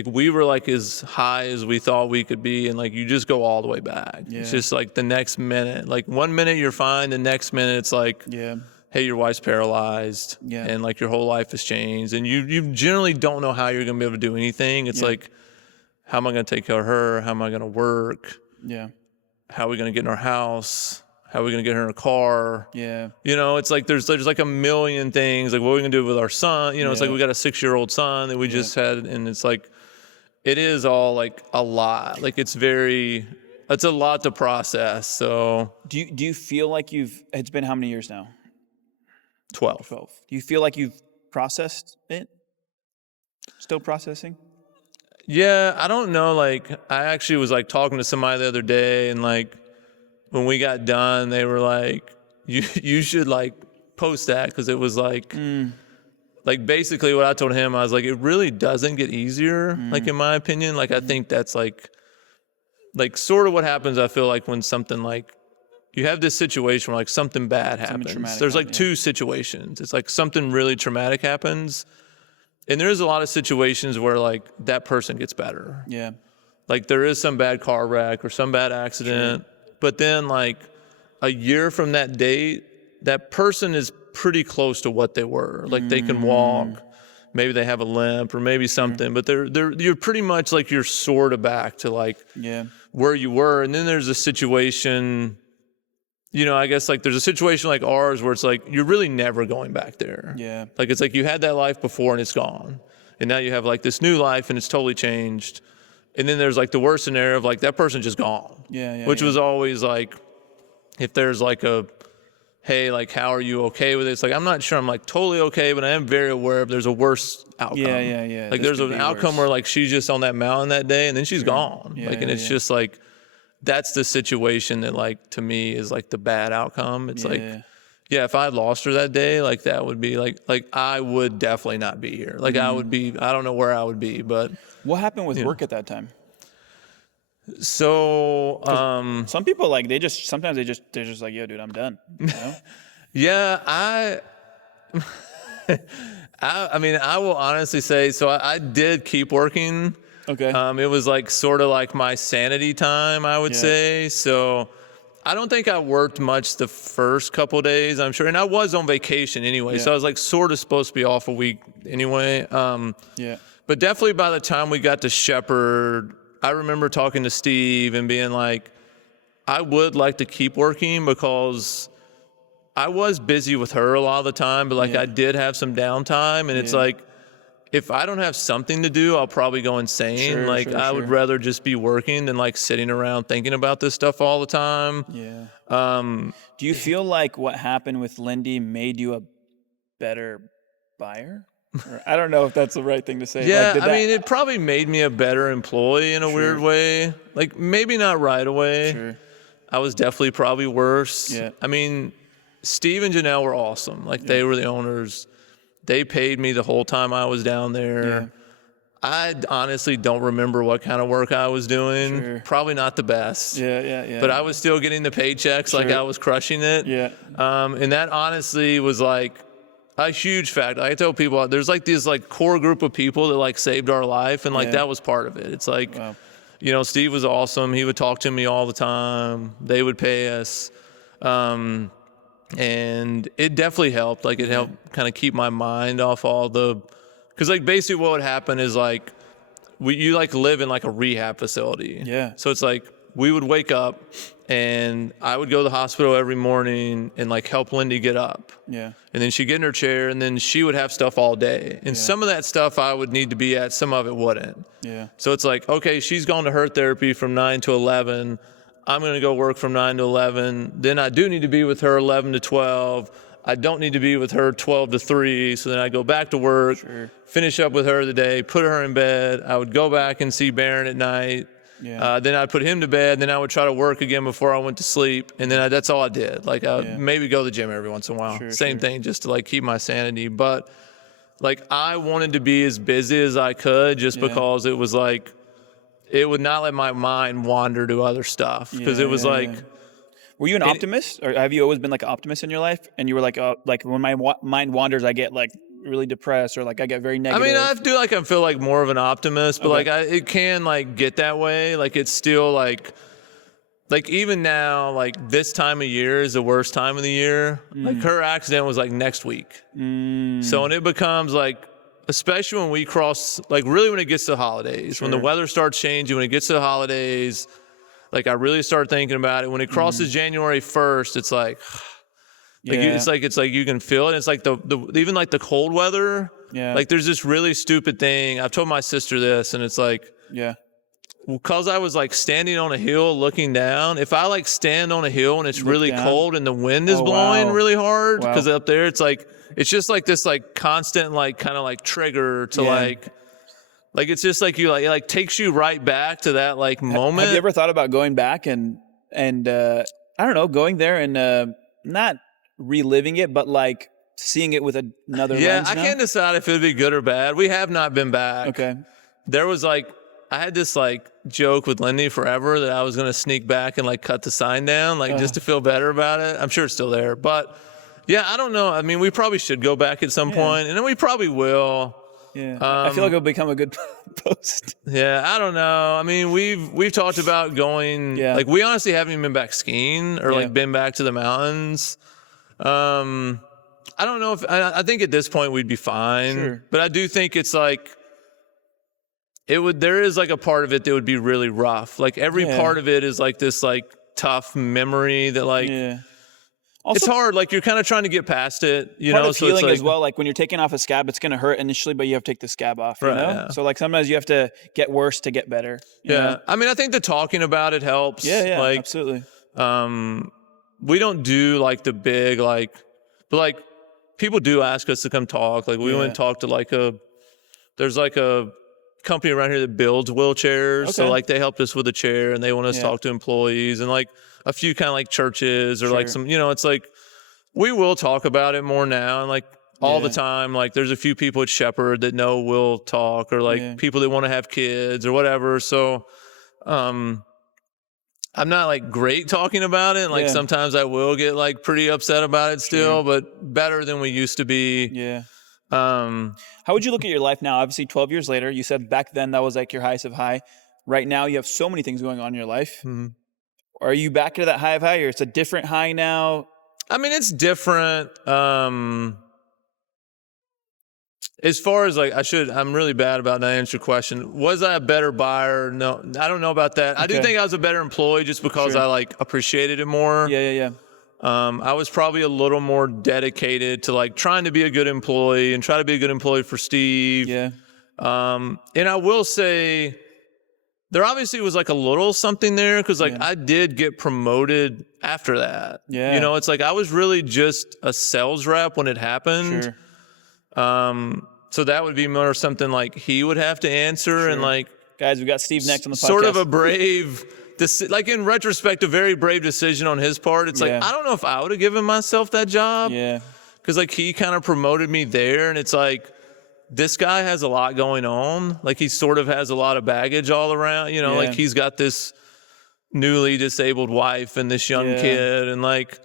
we were like as high as we thought we could be. And like, you just go all the way back. It's just like the next minute, like 1 minute you're fine. The next minute it's like, hey, your wife's paralyzed and like your whole life has changed. And you generally don't know how you're going to be able to do anything. It's like, how am I going to take care of her? How am I going to work? How are we going to get in our house? How are we going to get her in a car? You know, it's like there's like a million things. Like, what are we going to do with our son? You know, it's like we got a 6-year-old son that we just had. And it's like, it is all like a lot. Like, it's a lot to process. So. Do you feel like it's been how many years now? 12. Do you feel like you've processed it? Still processing? Yeah, I don't know. Like, I actually was like talking to somebody the other day and like, when we got done, they were like, you should like post that. Cause it was like, like basically what I told him, I was like, it really doesn't get easier. Like in my opinion, like I think that's like sort of what happens. I feel like when something like, you have this situation where like something bad happens. There's like 2 situations. It's like something really traumatic happens. And there's a lot of situations where like that person gets better. Like there is some bad car wreck or some bad accident. But then like a year from that date, that person is pretty close to what they were. Like they can walk, maybe they have a limp or maybe something, but you're pretty much like you're sort of back to like where you were. And then there's a situation, you know, I guess like there's a situation like ours where it's like you're really never going back there. Yeah. Like it's like you had that life before and it's gone. And now you have like this new life and it's totally changed. And then there's like the worst scenario of like that person just gone. Which was always like, if there's like a, hey, like, how are you okay with it? It's like, I'm not sure I'm like totally okay, but I am very aware of there's a worse outcome. Yeah. Like there's an outcome where like she's just on that mountain that day and then she's gone. And it's just like, that's the situation that like, to me is like the bad outcome. It's like, if I had lost her that day, like that would be like I would definitely not be here. Like I would be, I don't know where I would be, but. What happened with work at that time? So, some people like, they're just like, yo, dude, I'm done. You know? I mean, I will honestly say, so I did keep working. Okay. It was like sort of like my sanity time, I would say. So I don't think I worked much the first couple of days, I'm sure. And I was on vacation anyway. So I was like sort of supposed to be off a week anyway. But definitely by the time we got to Shepherd, I remember talking to Steve and being like, I would like to keep working because I was busy with her a lot of the time, but like I did have some downtime. And it's like, if I don't have something to do, I'll probably go insane. I would rather just be working than like sitting around thinking about this stuff all the time. Do you feel like what happened with Lindy made you a better buyer? Or, I don't know if that's the right thing to say. I mean, it probably made me a better employee in a weird way. Like maybe not right away. I was definitely probably worse. I mean, Steve and Janelle were awesome. Like they were the owners. They paid me the whole time I was down there. I honestly don't remember what kind of work I was doing. Probably not the best. But I was still getting the paychecks, like I was crushing it. And that honestly was like a huge fact. I tell people there's like this like core group of people that like saved our life, and like that was part of it. It's like, you know, Steve was awesome. He would talk to me all the time. They would pay us. And it definitely helped. Like it helped kind of keep my mind off all the, because like basically what would happen is like you like live in like a rehab facility. So it's like we would wake up and I would go to the hospital every morning and like help Lindy get up. And then she'd get in her chair and then she would have stuff all day. And some of that stuff I would need to be at, some of it wouldn't. So it's like, okay, she's gone to her therapy from 9 to 11. I'm going to go work from 9 to 11. Then I do need to be with her 11 to 12. I don't need to be with her 12 to 3. So then I go back to work, finish up with her the day, put her in bed. I would go back and see Barron at night. Then I'd put him to bed. Then I would try to work again before I went to sleep. And then that's all I did. Like I would maybe go to the gym every once in a while. Same thing, just to like keep my sanity. But like I wanted to be as busy as I could just because it was like, it would not let my mind wander to other stuff because it was like. Were you an optimist, or have you always been like an optimist in your life? And you were like when my mind wanders, I get like really depressed, or like I get very negative. I mean, I feel like more of an optimist, but like it can like get that way. Like it's still like even now, like this time of year is the worst time of the year. Like her accident was like next week. So when it becomes like, especially when we cross, like really when it gets to the holidays, when the weather starts changing, when it gets to the holidays, like I really start thinking about it. When it crosses January 1st, it's like, it's like you can feel it. It's like the even like the cold weather. Like there's this really stupid thing. I've told my sister this, and it's like, because I was like standing on a hill looking down. If I like stand on a hill and it's really cold and the wind is blowing really hard, because up there it's like, it's just like this like constant like kind of like trigger to like it's just like you like it like takes you right back to that like moment. Have you ever thought about going back and I don't know, going there and not reliving it, but like seeing it with another lens I now? can't decide if it'd be good or bad. We have not been back. Okay. There was like, I had this like joke with Lindy forever that I was going to sneak back and like cut the sign down, like just to feel better about it. I'm sure it's still there, but yeah, I don't know. I mean, we probably should go back at some point, and then we probably will. Yeah. I feel like it'll become a good post. Yeah, I don't know. I mean, we've talked about going. Yeah. Like, we honestly haven't even been back skiing or like been back to the mountains. I don't know if I think at this point we'd be fine. Sure. But I do think it's like there is like a part of it that would be really rough. Like every part of it is like this like tough memory that like also, it's hard. Like you're kind of trying to get past it, you part know. of So healing it's like, as well. Like when you're taking off a scab, it's gonna hurt initially, but you have to take the scab off. You know. Yeah. So like sometimes you have to get worse to get better. You know? I mean, I think the talking about it helps. Yeah. Like, Absolutely. We don't do like the big like, but like people do ask us to come talk. Like we went and talked to there's like a company around here that builds wheelchairs. So like they helped us with a chair and they want us to talk to employees and like a few kind of like churches or like some, you know, it's like, we will talk about it more now and like all the time. Like there's a few people at Shepherd that know we'll talk or like people that want to have kids or whatever. So, I'm not like great talking about it. Like sometimes I will get like pretty upset about it still, but better than we used to be. Yeah. How would you look at your life now? Obviously 12 years later, you said back then that was like your highest of high. Right now you have so many things going on in your life. Mm-hmm. Are you back to that high of high or it's a different high now? I mean, it's different. As far as like, I'm really bad about not answering your question. Was I a better buyer? No, I don't know about that. I do think I was a better employee just because I like appreciated it more. Yeah. I was probably a little more dedicated to like trying to be a good employee and try to be a good employee for Steve. Yeah. And I will say there obviously was like a little something there because like I did get promoted after that. Yeah. You know, it's like I was really just a sales rep when it happened. Sure. So that would be more something like he would have to answer and like, guys, we got Steve next on the podcast. Sort of a brave, like in retrospect, a very brave decision on his part. It's like, I don't know if I would have given myself that job. Yeah. Cause like he kind of promoted me there and it's like, this guy has a lot going on. Like he sort of has a lot of baggage all around, you know, like he's got this newly disabled wife and this young kid and like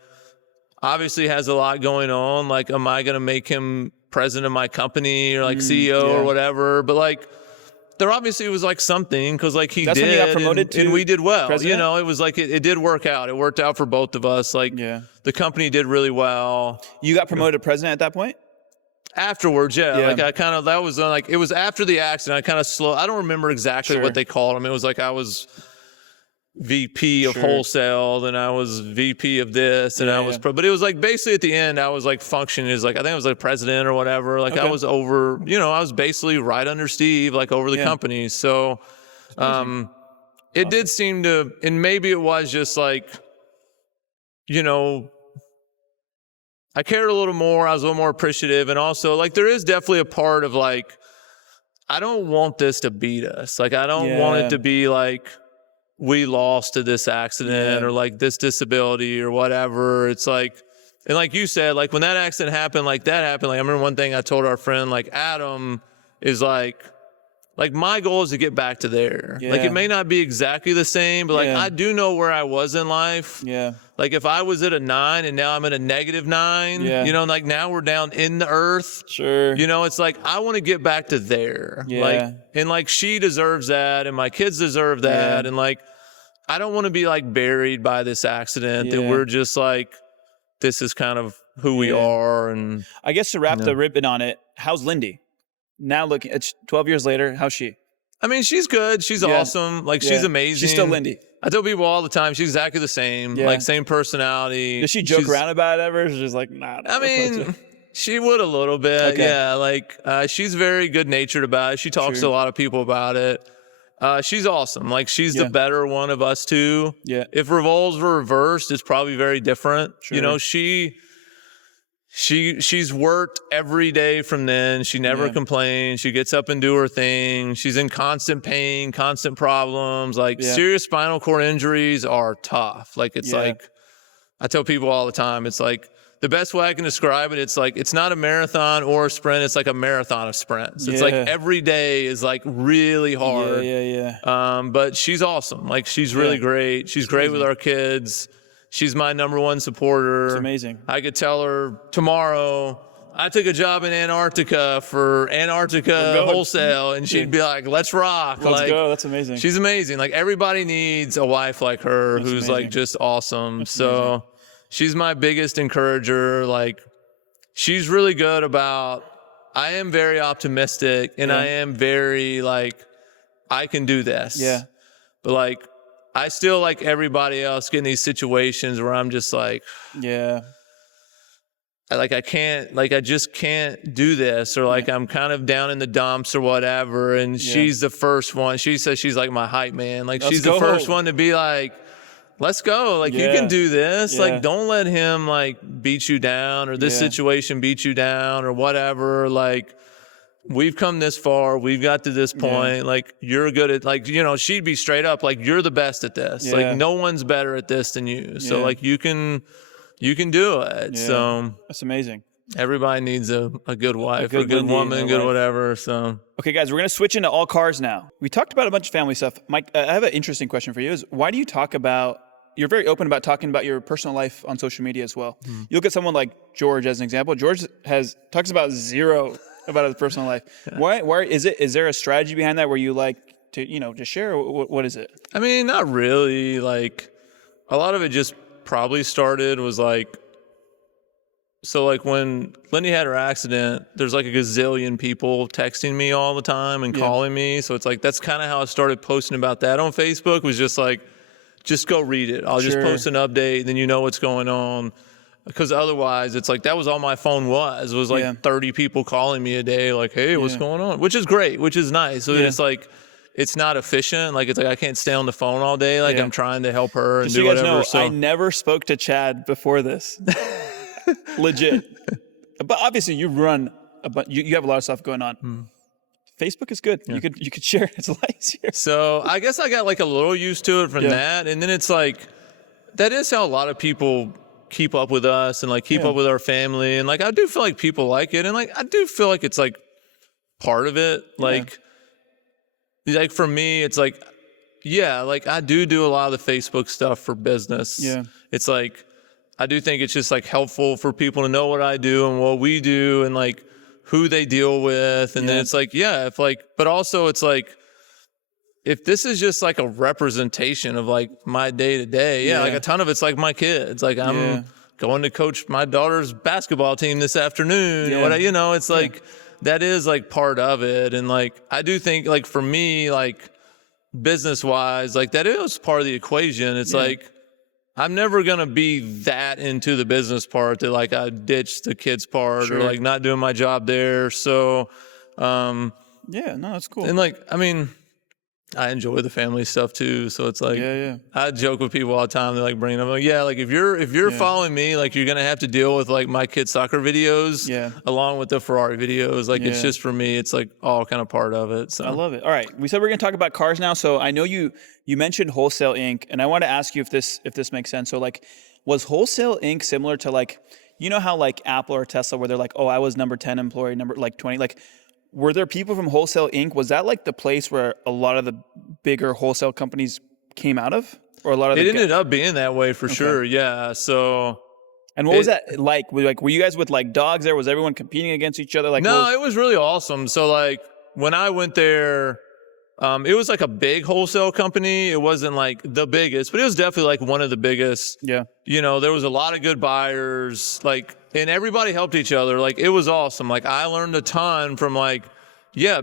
obviously has a lot going on. Like, am I going to make him president of my company or like CEO or whatever? But like, there obviously was like something because like That's when you got promoted and we did well. president? You know, it was like it did work out. It worked out for both of us. Like the company did really well. You got promoted to president at that point? Afterwards, like I kind of, that was like, it was after the accident. I kind of I don't remember exactly what they called him. It was like I was VP of Wholesale, then I was VP of this, and I was but it was like basically at the end, I was like functioning as like, I think I was like president or whatever. Like I was over, you know, I was basically right under Steve, like over the company. So, it did seem to, and maybe it was just like, you know, I cared a little more. I was a little more appreciative. And also like, there is definitely a part of like, I don't want this to beat us. Like, I don't want it to be like, we lost to this accident or like this disability or whatever. It's like, and like you said, like when that accident happened, like that happened, like I remember one thing I told our friend, like Adam is like my goal is to get back to there. Like it may not be exactly the same, but like I do know where I was in life. Yeah. Like if I was at a 9 and now I'm at a -9, you know, like now we're down in the earth. Sure. You know, it's like, I want to get back to there. Yeah. Like, and like she deserves that and my kids deserve that. And like, I don't want to be like buried by this accident that we're just like, this is kind of who we are. And I guess to wrap the ribbon on it, how's Lindy? Now looking, it's 12 years later, how's she? I mean, she's good. She's awesome. Like she's amazing. She's still Lindy. I tell people all the time, she's exactly the same, like same personality. Does she joke around about it ever? Or she's like, nah. I mean, she would a little bit. Okay. Yeah. Like, she's very good natured about it. She talks to a lot of people about it. She's awesome. Like she's the better one of us two. Yeah. If roles were reversed, it's probably very different. Sure. You know, she's worked every day from then. She never complains. She gets up and do her thing. She's in constant pain, constant problems. Like serious spinal cord injuries are tough. Like it's like, I tell people all the time, it's like the best way I can describe it. It's like, it's not a marathon or a sprint. It's like a marathon of sprints. It's like every day is like really hard. But she's awesome. Like she's really great. She's great with our kids. She's my #1 supporter. It's amazing. I could tell her tomorrow, I took a job in Antarctica for Antarctica Wholesale, and she'd be like, let's rock. Let's go. That's amazing. She's amazing. Like, everybody needs a wife like her who's amazing. Like just awesome. That's amazing. She's my biggest encourager. Like, she's really good about, I am very optimistic, and I am very like, I can do this. Yeah. But like, I still, like everybody else, get in these situations where I'm just like, I just can't do this, or like I'm kind of down in the dumps or whatever. And she's the first one. She says she's like my hype man. Like, she's the first one to be like, let's go. Like, you can do this. Like, don't let him like beat you down, or this situation beat you down, or whatever. Like, we've come this far. We've got to this point. Like, you're good at, like, you know, she'd be straight up like, you're the best at this. Like, no one's better at this than you. So like, you can do it. So that's amazing. Everybody needs a good wife, or a good woman, good whatever. So okay, guys, we're gonna switch into all cars now. We talked about a bunch of family stuff. Mike, I have an interesting question for you. Is why do you talk about? You're very open about talking about your personal life on social media as well. You look at someone like George as an example. George talks about zero about his personal life. Why is it? Is there a strategy behind that where you like to, you know, just share? What is it? I mean, not really. Like, a lot of it just probably started was like, so like when Lindy had her accident, there's like a gazillion people texting me all the time and calling me. So it's like, that's kind of how I started posting about that on Facebook, was just like, just go read it. I'll just post an update, then you know what's going on. Because otherwise, it's like, that was all my phone was like 30 people calling me a day, like, hey, what's going on? Which is great, which is nice. So it's like, it's not efficient. Like, it's like, I can't stay on the phone all day. Like, I'm trying to help her and do whatever. Know, so I never spoke to Chad before this. Legit. But obviously you run, you have a lot of stuff going on. Facebook is good. You could share. It's a lot easier. So I guess I got like a little used to it from that. And then it's like, that is how a lot of people keep up with us and like keep up with our family. And like, I do feel like people like it. And like, I do feel like it's like part of it. Like for me, it's like, like I do a lot of the Facebook stuff for business. Yeah. It's like, I do think it's just like helpful for people to know what I do and what we do and like who they deal with. And then it's like, if like, but also it's like, if this is just like a representation of like my day to day, like a ton of it's like my kids. Like, I'm going to coach my daughter's basketball team this afternoon. You know, it's like, that is like part of it. And like, I do think like for me, like business wise, like that is part of the equation. It's like, I'm never going to be that into the business part that like I ditched the kids part or like not doing my job there. So, no, that's cool. And like, I mean, I enjoy the family stuff too. So it's like, I joke with people all the time. They like bring it up. Like, like if you're following me, like you're going to have to deal with like my kids' soccer videos along with the Ferrari videos. Like it's just for me, it's like all kind of part of it. So I love it. All right. We said we're going to talk about cars now. So I know you mentioned Wholesale Inc. And I want to ask you if this makes sense. So like, was Wholesale Inc. similar to like, you know how like Apple or Tesla where they're like, oh, I was number 10 employee, number like 20, like, were there people from Wholesale Inc.? Was that like the place where a lot of the bigger wholesale companies came out of? Or a lot of it ended up being that way for sure. Yeah. So. And what was that like? Were you guys with like dogs there? Was everyone competing against each other? Like, no, it was really awesome. So like when I went there, it was like a big wholesale company. It wasn't like the biggest, but it was definitely like one of the biggest. Yeah. You know, there was a lot of good buyers, like, and everybody helped each other. Like, it was awesome. Like, I learned a ton from like,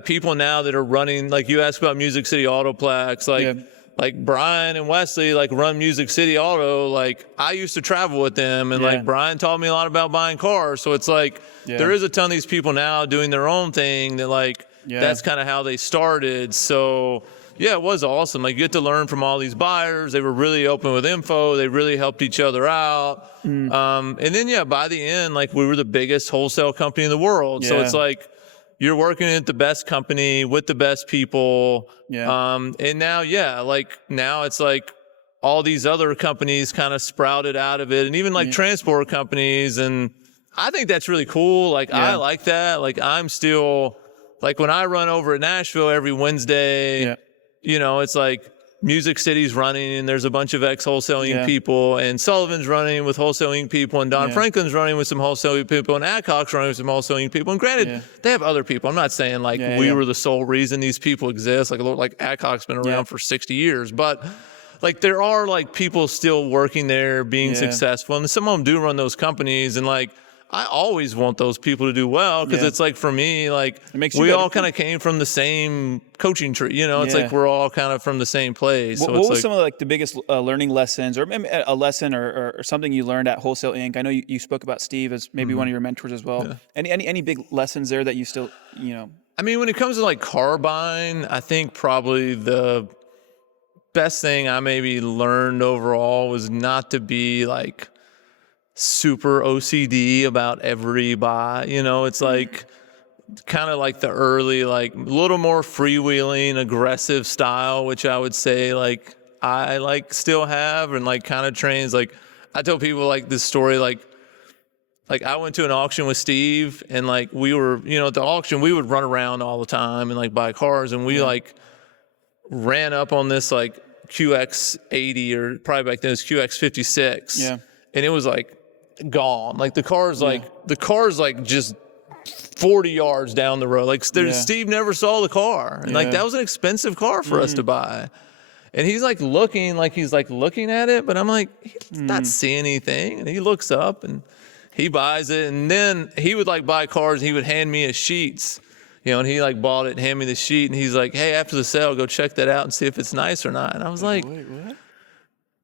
people now that are running, like you asked about Music City Autoplex, like Brian and Wesley, like run Music City Auto. Like, I used to travel with them and like Brian taught me a lot about buying cars. So it's like, there is a ton of these people now doing their own thing that like, that's kind of how they started. So it was awesome. Like, you get to learn from all these buyers. They were really open with info. They really helped each other out. And then, by the end, like we were the biggest wholesale company in the world. So it's like, you're working at the best company with the best people. And now, now it's like all these other companies kind of sprouted out of it and even like transport companies. And I think that's really cool. Like, I like that. Like, I'm still like when I run over at Nashville every Wednesday, you know, it's like Music City's running, and there's a bunch of ex-Wholesale Inc. people, and Sullivan's running with Wholesale Inc. people, and Don Franklin's running with some Wholesale Inc. people, and Adcock's running with some Wholesale Inc. people. And granted, they have other people. I'm not saying like we were the sole reason these people exist. Like Adcock's been around for 60 years, but like there are like people still working there, being successful, and some of them do run those companies, and like I always want those people to do well, because it's like, for me, like we all kind of came from the same coaching tree, you know, it's like we're all kind of from the same place. What so was like, some of like the biggest learning lessons, or maybe a lesson or something you learned at Wholesale Inc.? I know you spoke about Steve as maybe one of your mentors as well. Any big lessons there that you still, you know? I mean, when it comes to like car buying, I think probably the best thing I maybe learned overall was not to be like super OCD about every buy. You know, it's like kind of like the early, like a little more freewheeling, aggressive style, which I would say like I like still have, and like kind of trains. Like I tell people like this story, like I went to an auction with Steve, and like we were, you know, at the auction we would run around all the time and like buy cars, and we like ran up on this like QX80, or probably back then it was QX56. And it was like gone. Like the car's like just 40 yards down the road. Like Steve never saw the car. And like that was an expensive car for us to buy. And he's like looking at it, but I'm like, he's not seeing anything. And he looks up and he buys it. And then he would like buy cars, and he would hand me his sheets. You know, and he like bought it and handed me the sheet, and he's like, hey, after the sale, go check that out and see if it's nice or not. And I was like, wait, what?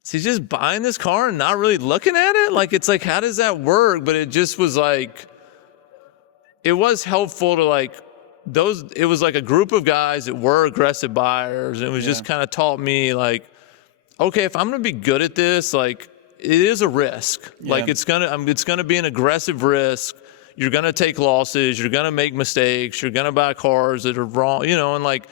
So he's just buying this car and not really looking at it? Like, it's like, how does that work? But it just was like, it was helpful to like it was like a group of guys that were aggressive buyers. And it was just kind of taught me like, okay, if I'm going to be good at this, like it is a risk. Like it's going to be an aggressive risk. You're going to take losses. You're going to make mistakes. You're going to buy cars that are wrong, you know, and like,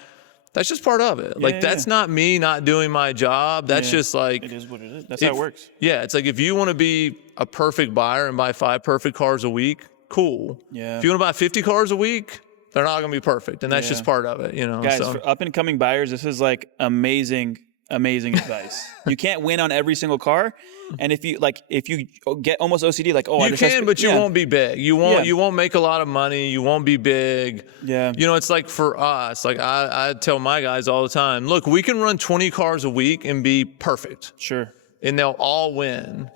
that's just part of it. Like, that's not me not doing my job. That's just like... It is what it is. That's how it works. Yeah, it's like if you want to be a perfect buyer and buy 5 perfect cars a week, cool. Yeah. If you want to buy 50 cars a week, they're not going to be perfect. And that's just part of it, you know? Guys, for up-and-coming buyers, this is like amazing advice. You can't win on every single car. And if you get almost OCD, like, oh, you can, but you won't be big. You won't make a lot of money. You won't be big. Yeah. You know, it's like for us, like I tell my guys all the time, look, we can run 20 cars a week and be perfect. Sure. And they'll all win.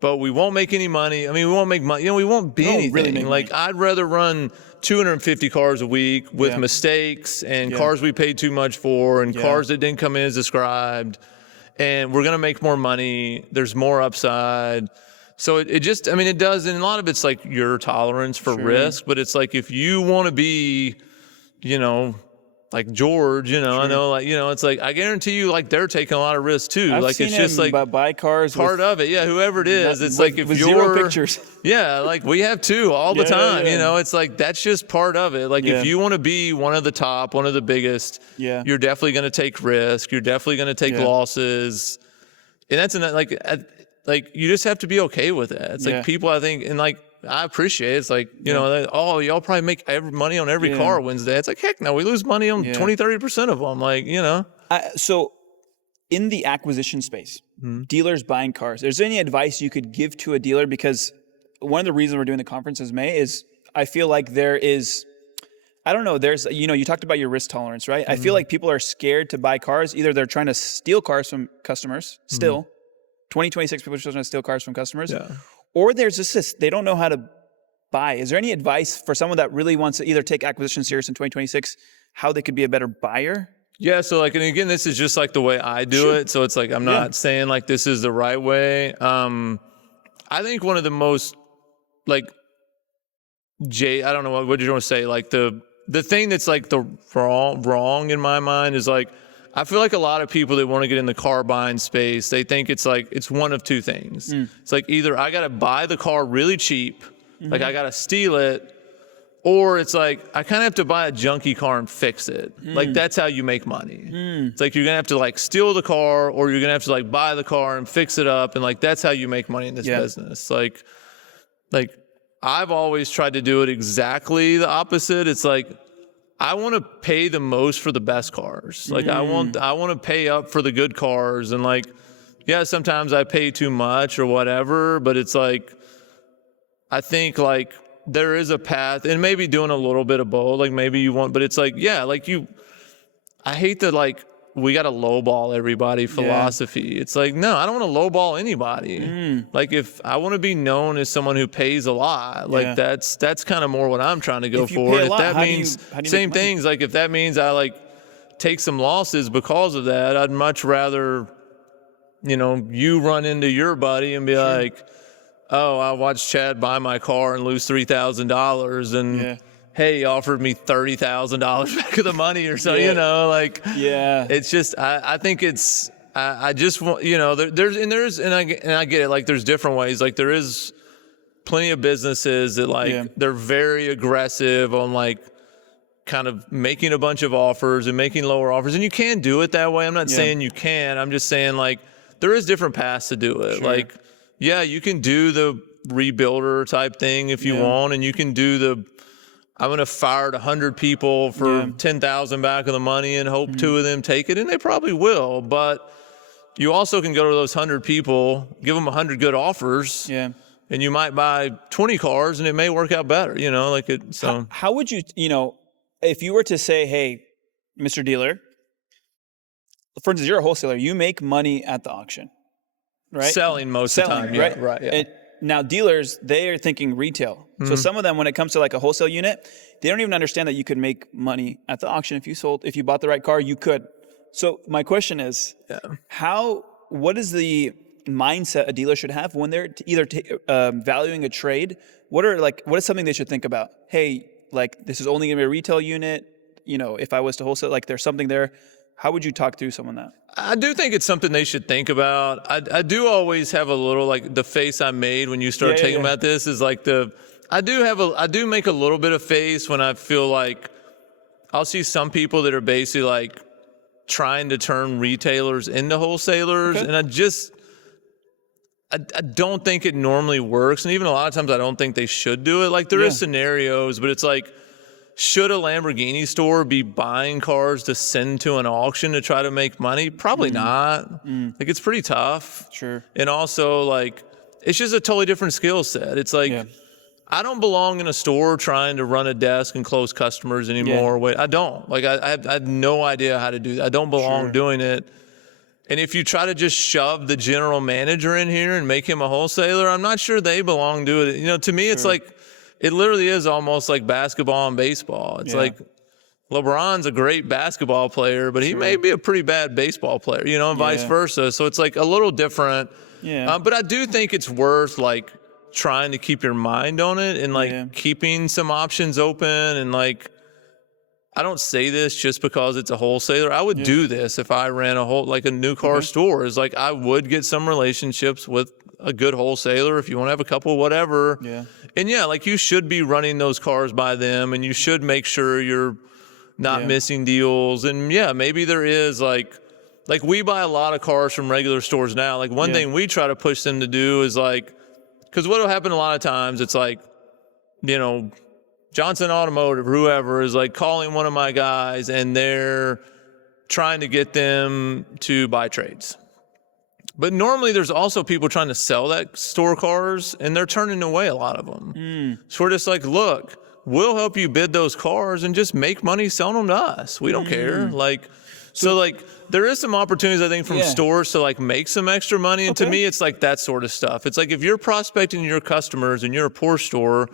But we won't make any money. I mean, we won't make money. You know, we won't be anything. Really like money. I'd rather run 250 cars a week with mistakes and cars we paid too much for, and cars that didn't come in as described. And we're going to make more money. There's more upside. So it just, I mean, it does. And a lot of it's like your tolerance for risk, but it's like, if you want to be, you know, like George, you know, I know, like, you know, it's like, I guarantee you, like, they're taking a lot of risks too. I've like, seen it's just like buy cars part of it. Yeah. Whoever it is, it's like, if you're zero pictures. Yeah. Like we have 2 all the time, you know, it's like, that's just part of it. Like if you want to be one of the top, one of the biggest, you're definitely going to take risk. You're definitely going to take losses. And that's like, you just have to be okay with it. It's like people, I think, and like, I appreciate it. It's like, you know, like, oh, y'all probably make money on every car Wednesday. It's like, heck no, we lose money on 20-30% of them. Like, you know. So in the acquisition space, dealers buying cars, is there any advice you could give to a dealer? Because one of the reasons we're doing the conference in May is I feel like there is, I don't know, there's, you know, you talked about your risk tolerance, right? I feel like people are scared to buy cars. Either they're trying to steal cars from customers still. 2026 people are still trying to steal cars from customers. Yeah. Or there's just this, they don't know how to buy. Is there any advice for someone that really wants to either take acquisition serious in 2026, how they could be a better buyer? Yeah, so like, and again, this is just like the way I do it. So it's like, I'm not saying like this is the right way. I think one of the most like, I don't know, what did you want to say? Like the thing that's like the wrong in my mind is like, I feel like a lot of people that want to get in the car buying space, they think it's like, it's one of 2 things. It's like either I got to buy the car really cheap, like I got to steal it, or it's like I kind of have to buy a junky car and fix it. Like that's how you make money. It's like you're going to have to like steal the car, or you're going to have to like buy the car and fix it up. And like, that's how you make money in this business. Like I've always tried to do it exactly the opposite. It's like, I want to pay the most for the best cars. Like I want to pay up for the good cars. And like, yeah, sometimes I pay too much or whatever, but it's like, I think like there is a path, and maybe doing a little bit of both, like maybe you want, but it's like, yeah, like I hate that like we got to lowball everybody philosophy. It's like, no, I don't want to lowball anybody. Like if I want to be known as someone who pays a lot, like that's kind of more what I'm trying to go for. And if that means same things, like if that means I like take some losses because of that, I'd much rather, you know, you run into your buddy and be like, oh, I watched Chad buy my car and lose $3,000 and hey, he offered me $30,000 back of the money or so, you know, like, it's just, I think it's, I just want, you know, and I get it. Like there's different ways. Like there is plenty of businesses that like, they're very aggressive on like kind of making a bunch of offers and making lower offers. And you can do it that way. I'm not saying you can, I'm just saying like, there is different paths to do it. Like, yeah, you can do the rebuilder type thing if you want, and you can do the, I'm going to fire 100 people for 10,000 back of the money and hope 2 of them take it, and they probably will. But you also can go to those 100 people, give them 100 good offers, and you might buy 20 cars, and it may work out better. You know, like it. So how would you, you know, if you were to say, hey, Mr. Dealer, for instance, you're a wholesaler, you make money at the auction, right? Selling most of the time, right? Yeah. Now dealers, they are thinking retail. So some of them, when it comes to like a wholesale unit, they don't even understand that you could make money at the auction. If you bought the right car, you could. So my question is, what is the mindset a dealer should have when they're either valuing a trade? What is something they should think about? Hey, like this is only gonna be a retail unit. You know, if I was to wholesale, like there's something there. How would you talk through someone that? I do think it's something they should think about. I do always have a little, like the face I made when you start thinking about this is like I do make a little bit of face when I feel like I'll see some people that are basically like trying to turn retailers into wholesalers. And I don't think it normally works. And even a lot of times I don't think they should do it. Like there is scenarios, but it's like, should a Lamborghini store be buying cars to send to an auction to try to make money? Probably not. Like it's pretty tough. Sure. And also like, it's just a totally different skill set. It's like, I don't belong in a store trying to run a desk and close customers anymore. I don't. Like I have no idea how to do that. I don't belong doing it. And if you try to just shove the general manager in here and make him a wholesaler, I'm not sure they belong to it. You know, to me, it's like, it literally is almost like basketball and baseball. It's like LeBron's a great basketball player, but he may be a pretty bad baseball player, you know, and vice versa. So it's like a little different. But I do think it's worth like trying to keep your mind on it and like keeping some options open. And like, I don't say this just because it's a wholesaler. I would do this if I ran a new car store. Is like I would get some relationships with a good wholesaler if you want to have a couple, whatever. And like you should be running those cars by them, and you should make sure you're not missing deals. And maybe there is like we buy a lot of cars from regular stores now. Like one thing we try to push them to do is like, because what will happen a lot of times, it's like, you know, Johnson Automotive, whoever is like calling one of my guys and they're trying to get them to buy trades. But normally there's also people trying to sell that store cars, and they're turning away a lot of them. So we're just like, look, we'll help you bid those cars and just make money selling them to us. We don't care. Like, so like there is some opportunities, I think, from stores to like make some extra money. And to me, it's like that sort of stuff. It's like if you're prospecting your customers and you're a Porsche store,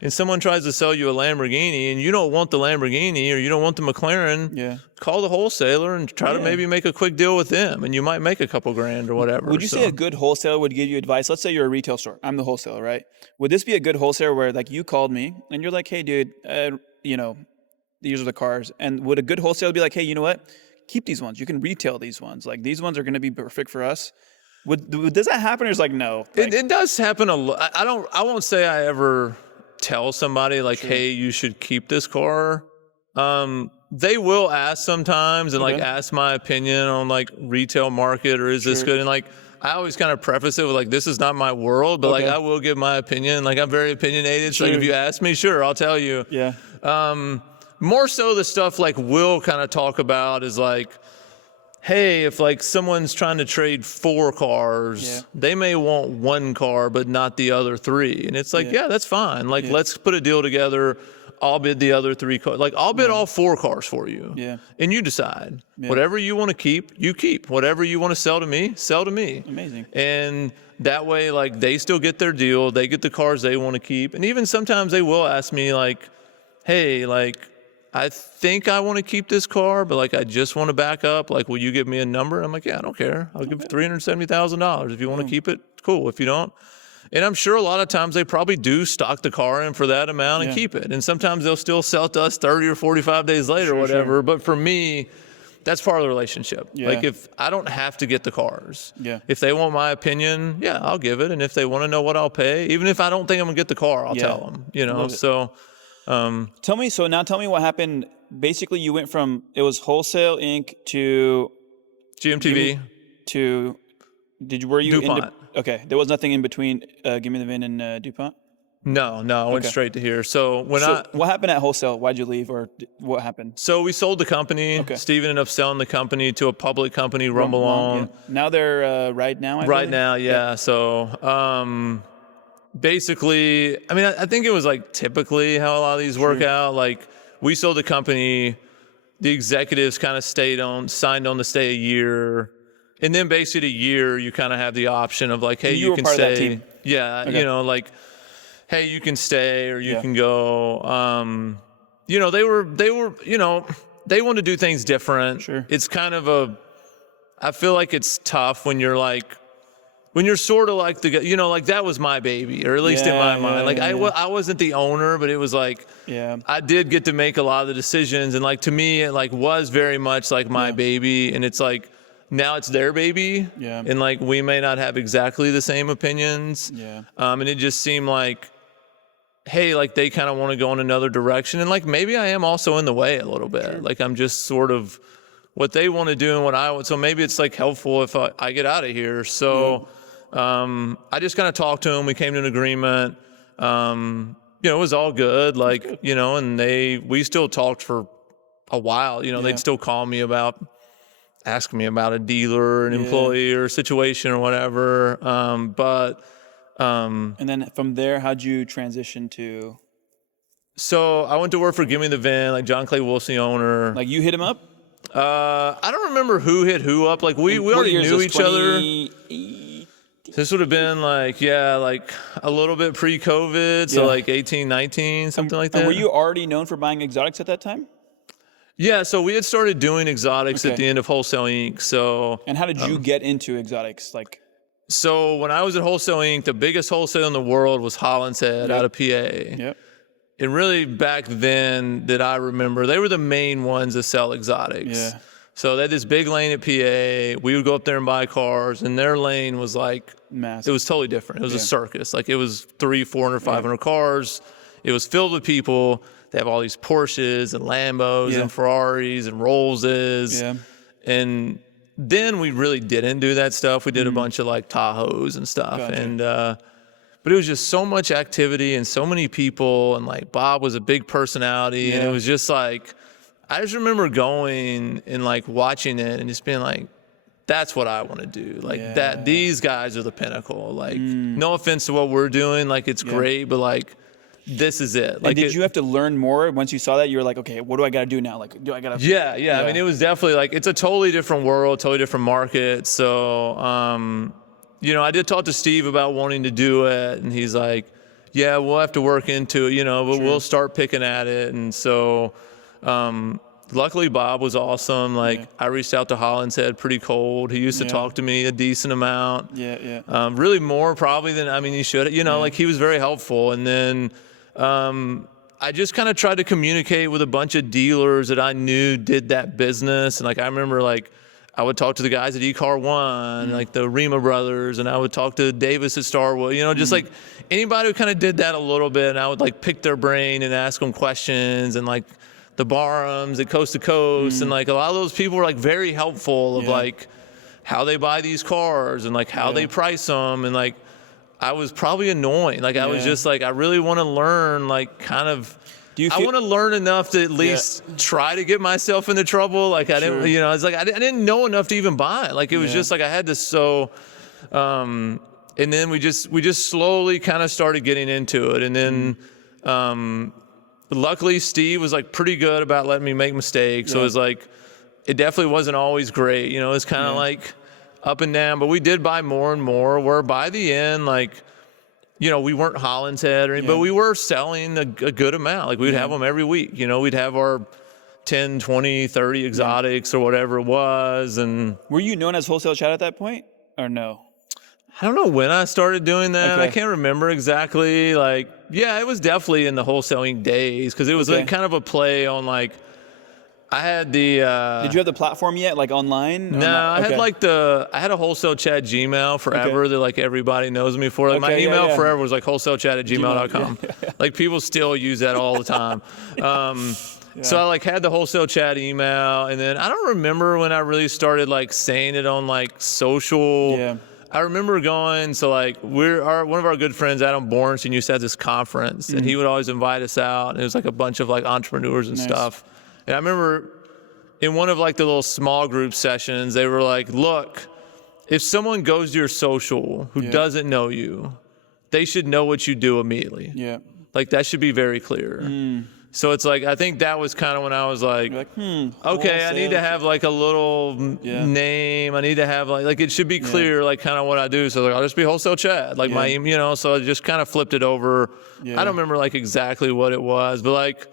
and someone tries to sell you a Lamborghini and you don't want the Lamborghini or you don't want the McLaren, call the wholesaler and try to maybe make a quick deal with them, and you might make a couple grand or whatever. Would you say a good wholesaler would give you advice? Let's say you're a retail store. I'm the wholesaler, right? Would this be a good wholesaler where like you called me and you're like, hey, dude, you know, these are the cars. And would a good wholesaler be like, hey, you know what? Keep these ones. You can retail these ones. Like these ones are going to be perfect for us. Does that happen, or is like no? Like, it does happen a lot. I won't say I ever tell somebody like, hey, you should keep this car. They will ask sometimes and like ask my opinion on like retail market, or is this good? And like, I always kind of preface it with like, this is not my world, but like I will give my opinion. Like I'm very opinionated. So like if you ask me, sure, I'll tell you. more so the stuff like we'll kind of talk about is like, hey, if like someone's trying to trade 4 cars, they may want 1 car, but not the other 3. And it's like, yeah, that's fine. Like, let's put a deal together. I'll bid the other 3 cars. Like, I'll bid all 4 cars for you. Yeah. And you decide. Yeah. Whatever you want to keep, you keep. Whatever you want to sell to me, sell to me. Amazing. And that way, like, they still get their deal. They get the cars they want to keep. And even sometimes they will ask me, like, hey, like, I think I want to keep this car, but like I just want to back up. Like, will you give me a number? I'm like, yeah, I don't care. I'll give $370,000. If you want to keep it, cool. If you don't, and I'm sure a lot of times they probably do stock the car in for that amount and keep it. And sometimes they'll still sell to us 30 or 45 days later or whatever. Sure. But for me, that's part of the relationship. Yeah. Like if I don't have to get the cars, if they want my opinion, I'll give it. And if they want to know what I'll pay, even if I don't think I'm gonna get the car, I'll tell them, you know, so. Tell me what happened. Basically, you went from, it was Wholesale Inc. to GMTV were you DuPont. Okay, there was nothing in between Give Me the VIN and DuPont? No, I went straight to here. So what happened at Wholesale? Why'd you leave, or what happened? So we sold the company. Okay. Steve ended up selling the company to a public company, Rumble On. Yeah. Now they're Ride Now, I believe? Now, yeah. So basically, I mean, I think it was like typically how a lot of these work out. Like we sold the company, the executives kind of signed on to stay a year. And then basically a year, you kind of have the option of like, hey, you can stay. That team. Yeah. Okay. You know, like, hey, you can stay or you can go. You know, they were, you know, they want to do things different. Sure. It's kind of I feel like it's tough when you're sort of like you know, like that was my baby, or at least in my mind. Like I wasn't the owner, but it was like, I did get to make a lot of the decisions. And like, to me, it like was very much like my baby. And it's like, now it's their baby. Yeah. And like, we may not have exactly the same opinions. Yeah. And it just seemed like, hey, like they kind of want to go in another direction. And like, maybe I am also in the way a little bit. Sure. Like I'm just sort of what they want to do and what I want. So maybe it's like helpful if I get out of here. So, I just kind of talked to them. We came to an agreement. You know, it was all good. Like, you know, and we still talked for a while. You know, they'd still call me ask me about a dealer, an employee or a situation or whatever. And then from there, how'd you transition to? So I went to work for Give Me the VIN, like John Clay Wolf's the owner. Like you hit him up? I don't remember who hit who up. Like we already knew each other. This would have been like a little bit pre-COVID, so like 18, 19, something like that. And were you already known for buying exotics at that time? Yeah, so we had started doing exotics at the end of Wholesale Inc. So. And how did you get into exotics? Like. So when I was at Wholesale Inc., the biggest wholesale in the world was Hollinshead out of PA. Yep. And really back then that I remember, they were the main ones to sell exotics. Yeah. So they had this big lane at PA. We would go up there and buy cars, and their lane was like massive. It was totally different. It was a circus. Like it was 300, 400, 500 cars. It was filled with people. They have all these Porsches and Lambos and Ferraris and Rollses. Yeah. And then we really didn't do that stuff. We did a bunch of like Tahoes and stuff. Gotcha. And but it was just so much activity and so many people, and like Bob was a big personality, and it was just like, I just remember going and like watching it and just being like, that's what I want to do. Like that, these guys are the pinnacle. Like no offense to what we're doing, like it's great, but like this is it. Like, and did you have to learn more once you saw that? You were like, okay, what do I got to do now? Like, do I got to? Yeah. I mean, it was definitely like, it's a totally different world, totally different market. So, you know, I did talk to Steve about wanting to do it, and he's like, yeah, we'll have to work into it, you know, but we'll start picking at it. And so, luckily Bob was awesome. Like I reached out to Hollinshead pretty cold. He used to talk to me a decent amount. Really more probably than, I mean, he should, you know, like he was very helpful. And then, I just kind of tried to communicate with a bunch of dealers that I knew did that business. And like, I remember like, I would talk to the guys at eCar One, like the Rima brothers, and I would talk to Davis at Starwood, you know, just like anybody who kind of did that a little bit. And I would like pick their brain and ask them questions, and like the Barhams at Coast to Coast. And like a lot of those people were like very helpful of like how they buy these cars and like how they price them. And like, I was probably annoying. Like I was just like, I really want to learn like kind of Do you I feel, want to learn enough to at least try to get myself into trouble. Like I didn't, you know, it's like I didn't know enough to even buy it. Like it was just like I had to and then we just slowly kind of started getting into it. And then luckily Steve was like pretty good about letting me make mistakes. So it was like, it definitely wasn't always great. You know, it's kind of like up and down, but we did buy more and more, where by the end, like, you know, we weren't Holland's Head or anything, but we were selling a good amount. Like we'd have them every week. You know, we'd have our 10, 20, 30 exotics or whatever it was. And were you known as Wholesale Chad at that point or no? I don't know when I started doing that. I can't remember exactly. Like, yeah, it was definitely in the wholesaling days, because it was like kind of a play on like, I had the. Did you have the platform yet, like online? No, I had like I had a WholesaleChad Gmail forever that like everybody knows me for. Like my email forever was like wholesalechat@gmail.com. Like people still use that all the time. So I like had the WholesaleChad email, and then I don't remember when I really started like saying it on like social. Yeah. I remember going, so like one of our good friends, Adam Bornstein, used to have this conference, and he would always invite us out, and it was like a bunch of like entrepreneurs and stuff. And I remember in one of like the little small group sessions, they were like, look, if someone goes to your social who doesn't know you, they should know what you do immediately. Yeah. Like that should be very clear. So it's like, I think that was kind of when I was like, okay, I need to have like a little name. I need to have like it should be clear, like kind of what I do. So like, I'll just be Wholesale Chad, like my, you know, so I just kind of flipped it over. I don't remember like exactly what it was, but like,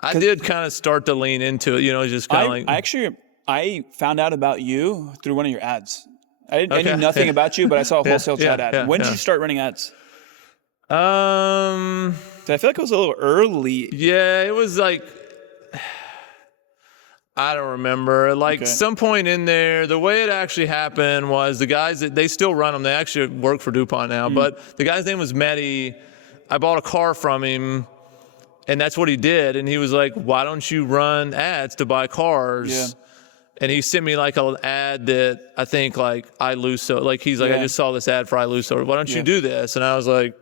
I did kind of start to lean into it, you know, just kind of like. I found out about you through one of your ads. I knew nothing about you, but I saw a Wholesale Chad ad. When did you start running ads? I feel like it was a little early. Yeah, it was like, I don't remember. Like some point in there, the way it actually happened was the guys that they still run them. They actually work for DuPont now, but the guy's name was Mehdi. I bought a car from him. And that's what he did. And he was like, why don't you run ads to buy cars? Yeah. And he sent me like an ad that I think like Ilyas, like he's like, I just saw this ad for Ilyas. Why don't you do this? And I was like,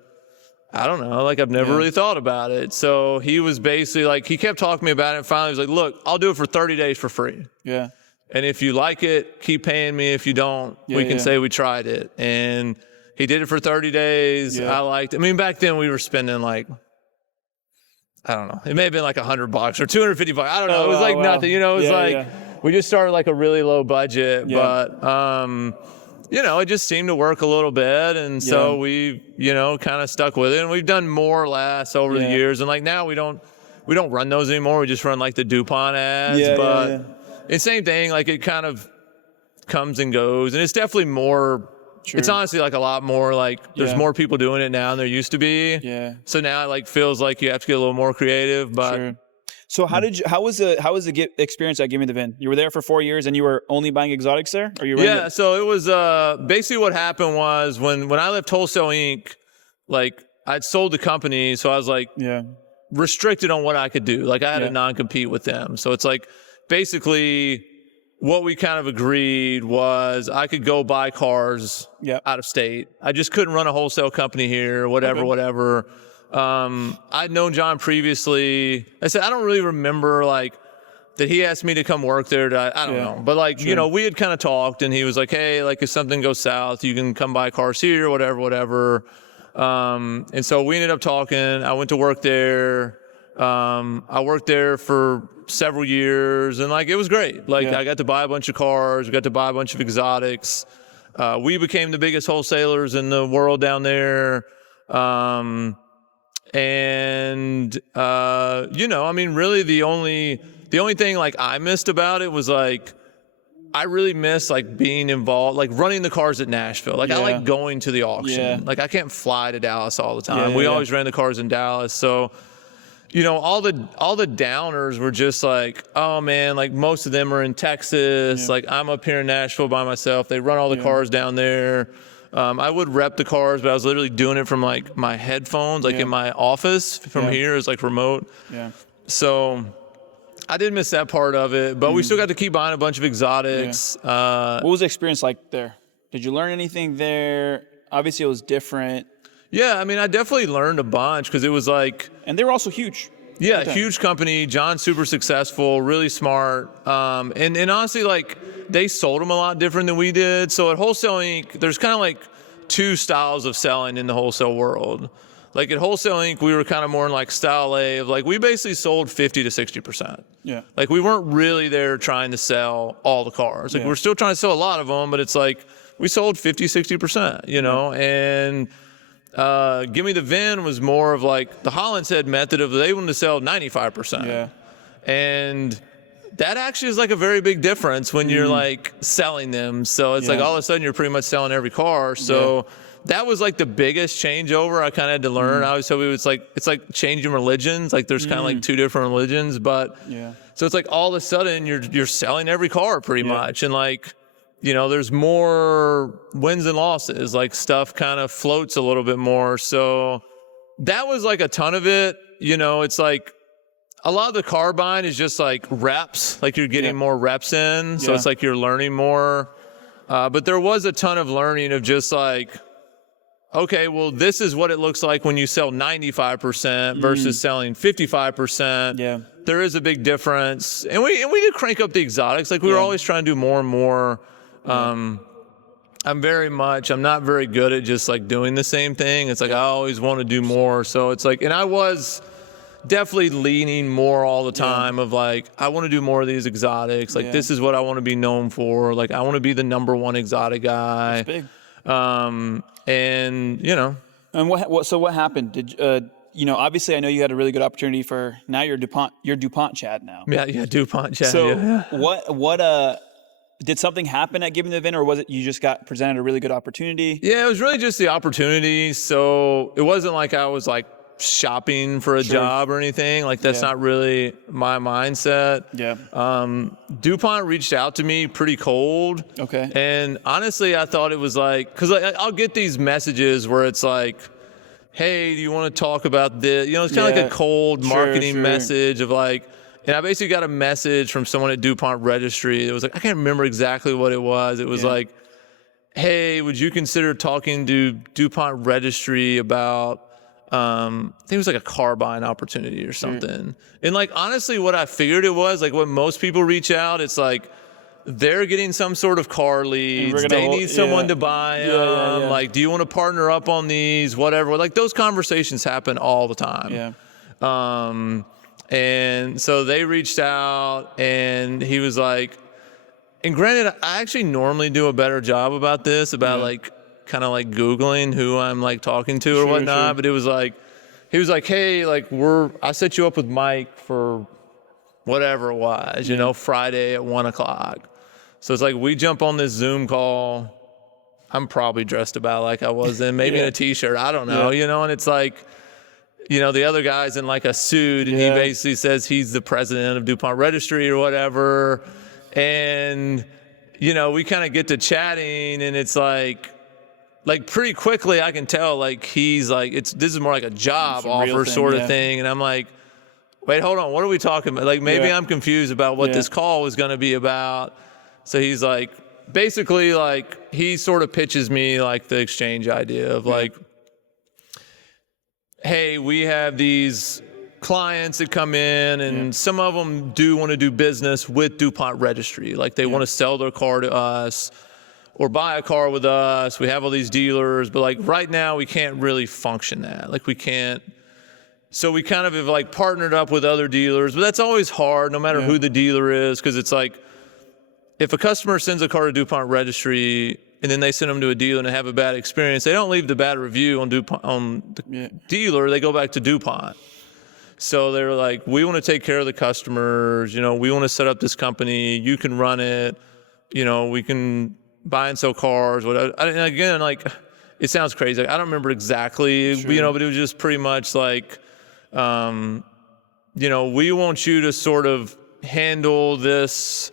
I don't know. Like I've never really thought about it. So he was basically like, he kept talking to me about it. And finally he was like, look, I'll do it for 30 days for free. Yeah. And if you like it, keep paying me. If you don't, we can say we tried it. And he did it for 30 days. I liked it. I mean, back then we were spending like, I don't know. It may have been like $100 or $250. I don't know. It was like nothing. You know, it was we just started like a really low budget, but you know, it just seemed to work a little bit, and so we, you know, kind of stuck with it. And we've done more or less over the years, and like now we don't run those anymore. We just run like the DuPont ads, but it's same thing. Like it kind of comes and goes, and it's definitely more. True. It's honestly like a lot more like there's more people doing it now than there used to be. Yeah. So now it like feels like you have to get a little more creative. But so how was the experience at Give Me the VIN? You were there for 4 years and you were only buying exotics there? Or you so it was basically what happened was when I left Wholesale Inc., like I'd sold the company, so I was like restricted on what I could do. Like I had to non-compete with them. So it's like basically what we kind of agreed was I could go buy cars out of state. I just couldn't run a wholesale company here, whatever. I'd known John previously. I said, I don't really remember like that he asked me to come work there. I don't know. But like, you know, we had kind of talked and he was like, hey, like if something goes south, you can come buy cars here, whatever. And so we ended up talking. I went to work there. I worked there for several years and like it was great. Like I got to buy a bunch of cars, got to buy a bunch of exotics. We became the biggest wholesalers in the world down there. You know, I mean, really the only thing like I missed about it was like I really miss like being involved, like running the cars at Nashville. Like I like going to the auction. Like I can't fly to Dallas all the time. We always ran the cars in Dallas. So you know, all the downers were just like, oh man, like most of them are in Texas. Like I'm up here in Nashville by myself. They run all the cars down there. I would rep the cars, but I was literally doing it from like my headphones, like in my office from here is like remote. So I did miss that part of it, but we still got to keep buying a bunch of exotics. What was the experience like there? Did you learn anything there? Obviously it was different. Yeah, I mean, I definitely learned a bunch because it was like... And they were also huge. Yeah, huge company. John's super successful, really smart. And honestly, like, they sold them a lot different than we did. So at Wholesale Inc., there's kind of like two styles of selling in the wholesale world. Like at Wholesale Inc., we were kind of more in like style A of like, we basically sold 50 to 60%. Yeah. Like we weren't really there trying to sell all the cars. Like we're still trying to sell a lot of them, but it's like we sold 50, 60%, you know, and Give Me the VIN was more of like the Holland's Head method of they wanted to sell 95%. Yeah. And that actually is like a very big difference when you're like selling them. So it's like all of a sudden you're pretty much selling every car. So that was like the biggest changeover I kind of had to learn. I always told you it's like changing religions. Like there's kind of like two different religions, but so it's like all of a sudden you're selling every car pretty much. And like, you know, there's more wins and losses, like stuff kind of floats a little bit more. So that was like a ton of it. You know, it's like a lot of the car buying is just like reps, like you're getting more reps in. So it's like you're learning more. But there was a ton of learning of just like, okay, well, this is what it looks like when you sell 95% versus selling 55%. Yeah. There is a big difference. And we did crank up the exotics. Like we were always trying to do more and more. I'm not very good at just like doing the same thing. It's like I always want to do more. So it's like, and I was definitely leaning more all the time of like, I want to do more of these exotics. Like this is what I want to be known for. Like I want to be the #1 exotic guy. That's big. And you know. And so what happened? Did you know, obviously I know you had a really good opportunity for now you're DuPont Chad now. Yeah, DuPont Chad. So what did something happen at Give Me the VIN, or was it you just got presented a really good opportunity? Yeah, it was really just the opportunity. So it wasn't like I was like shopping for a job or anything. Like that's not really my mindset. Yeah. DuPont reached out to me pretty cold. Okay. And honestly, I thought it was like, cause I'll get these messages where it's like, hey, do you want to talk about this? You know, it's kind of like a cold marketing message of like, and I basically got a message from someone at DuPont Registry. It was like, I can't remember exactly what it was. It was like, hey, would you consider talking to DuPont Registry about, I think it was like a car buying opportunity or something. And like, honestly, what I figured it was, like when most people reach out, it's like, they're getting some sort of car leads. They need someone to buy them. Like, do you want to partner up on these? Whatever. Like those conversations happen all the time. Yeah. And so they reached out and he was like, and granted, I actually normally do a better job about this, about like kind of like Googling who I'm like talking to or whatnot. But it was like, he was like, hey, like I set you up with Mike for whatever it was, you know, Friday at 1:00. So it's like, we jump on this Zoom call. I'm probably dressed about like I was then, maybe in a t-shirt. I don't know, you know, and it's like, you know, the other guy's in like a suit and he basically says he's the president of DuPont Registry or whatever. And, you know, we kind of get to chatting and it's like pretty quickly I can tell like he's like, this is more like a job offer sort of thing. And I'm like, wait, hold on. What are we talking about? Like maybe I'm confused about what this call was going to be about. So he's like, basically like he sort of pitches me like the exchange idea of like, hey, we have these clients that come in and some of them do want to do business with DuPont Registry. Like they want to sell their car to us or buy a car with us. We have all these dealers, but like right now we can't really function that. Like we can't. So we kind of have like partnered up with other dealers, but that's always hard no matter who the dealer is. Cause it's like, if a customer sends a car to DuPont Registry and then they send them to a dealer and they have a bad experience, they don't leave the bad review on DuPont, on the dealer, they go back to DuPont. So they're like, we want to take care of the customers, you know, we want to set up this company, you can run it, you know, we can buy and sell cars, whatever. And again, like, it sounds crazy. I don't remember exactly, you know, but it was just pretty much like, you know, we want you to sort of handle this,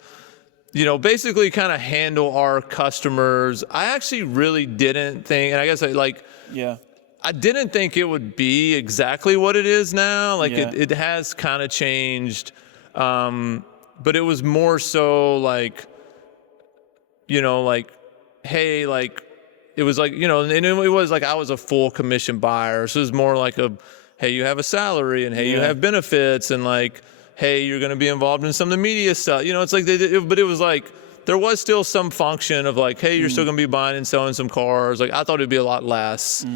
you know, basically kind of handle our customers. I actually really didn't think, and I guess I didn't think it would be exactly what it is now. Like it has kind of changed. But it was more so like, you know, like, hey, like, it was like, you know, and it was like I was a full commission buyer. So it was more like hey, you have a salary, and hey, you have benefits, and like, hey, you're going to be involved in some of the media stuff. You know, it's like, but it was like, there was still some function of like, hey, you're still going to be buying and selling some cars. Like, I thought it'd be a lot less. You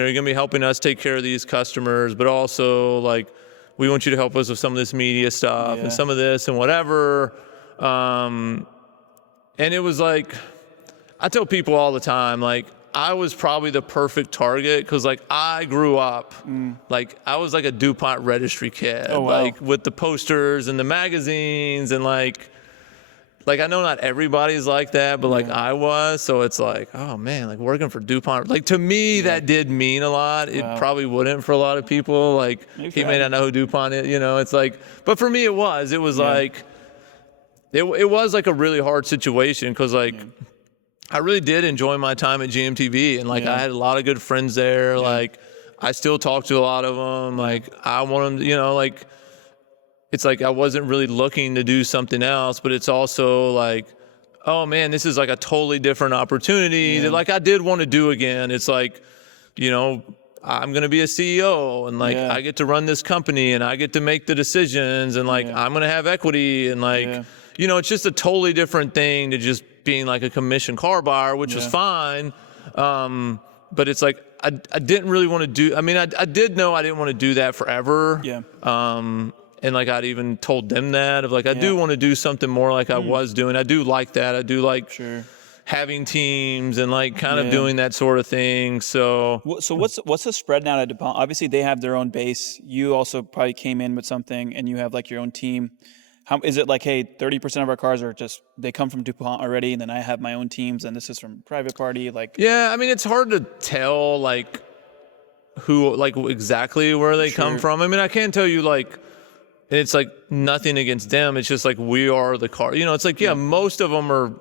know, you're going to be helping us take care of these customers, but also like, we want you to help us with some of this media stuff and some of this and whatever. And it was like, I tell people all the time, like, I was probably the perfect target because like I grew up, like I was like a DuPont Registry kid, like with the posters and the magazines and like I know not everybody's like that, but like I was. So it's like, oh man, like working for DuPont, like to me that did mean a lot. It probably wouldn't for a lot of people. Like he may not know who DuPont is, you know, it's like, but for me it was like, it was like a really hard situation because like, I really did enjoy my time at GMTV, and like I had a lot of good friends there. Like I still talk to a lot of them. Like I want them, you know, like it's like I wasn't really looking to do something else, but it's also like, oh man, this is like a totally different opportunity that like I did want to do again. It's like, you know, I'm going to be a CEO and like I get to run this company and I get to make the decisions and like I'm going to have equity and like, you know, it's just a totally different thing to just being like a commission car buyer, which was fine. But it's like, I didn't really want to do, I mean, I did know I didn't want to do that forever. And like I'd even told them that of like, I do want to do something more like I was doing. I do like that. I do like having teams and like kind of doing that sort of thing. So what's the spread now at DuPont? Obviously they have their own base. You also probably came in with something and you have like your own team. How is it like, hey, 30% of our cars are just, they come from DuPont already, and then I have my own teams, and this is from private party, like? Yeah, I mean, it's hard to tell, like, who, like, exactly where they come from. I mean, I can tell you, like, and it's, like, nothing against them. It's just, like, we are the car. You know, it's like, most of them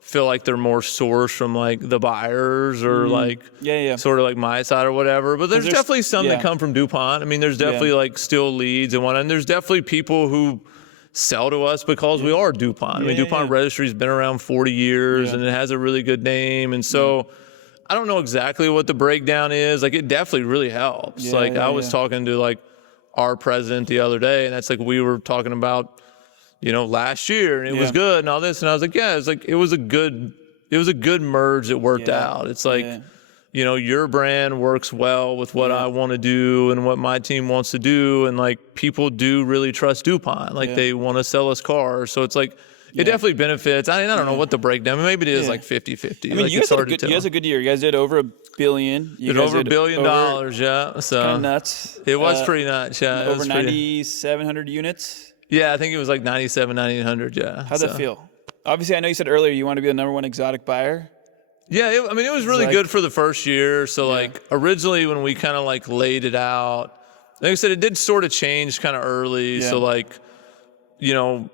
feel like they're more sourced from, like, the buyers or, like, sort of like my side or whatever. But there's definitely some that come from DuPont. I mean, there's definitely, like, still leads and whatnot. And there's definitely people who sell to us because we are DuPont. I mean, DuPont Registry has been around 40 years and it has a really good name. And so I don't know exactly what the breakdown is. Like, it definitely really helps. I was talking to like our president the other day, and that's like, we were talking about, you know, last year and it was good and all this. And I was like, it was a good merge that worked out. It's like, you know, your brand works well with what I want to do and what my team wants to do. And like, people do really trust DuPont. Like they want to sell us cars. So it's like, it definitely benefits. I mean, I don't know what the breakdown, maybe it is like 50-50. I mean, like, you guys had a good year. You guys did over $1 billion. You did over $1 billion, So kind of nuts. It was pretty nuts, Over 9,700 units. Yeah, I think it was like 9,800, How'd that feel? Obviously, I know you said earlier you want to be the #1 exotic buyer. Yeah, I mean, it was really good for the first year. So like originally when we kind of like laid it out, like I said, it did sort of change kind of early. So like, you know,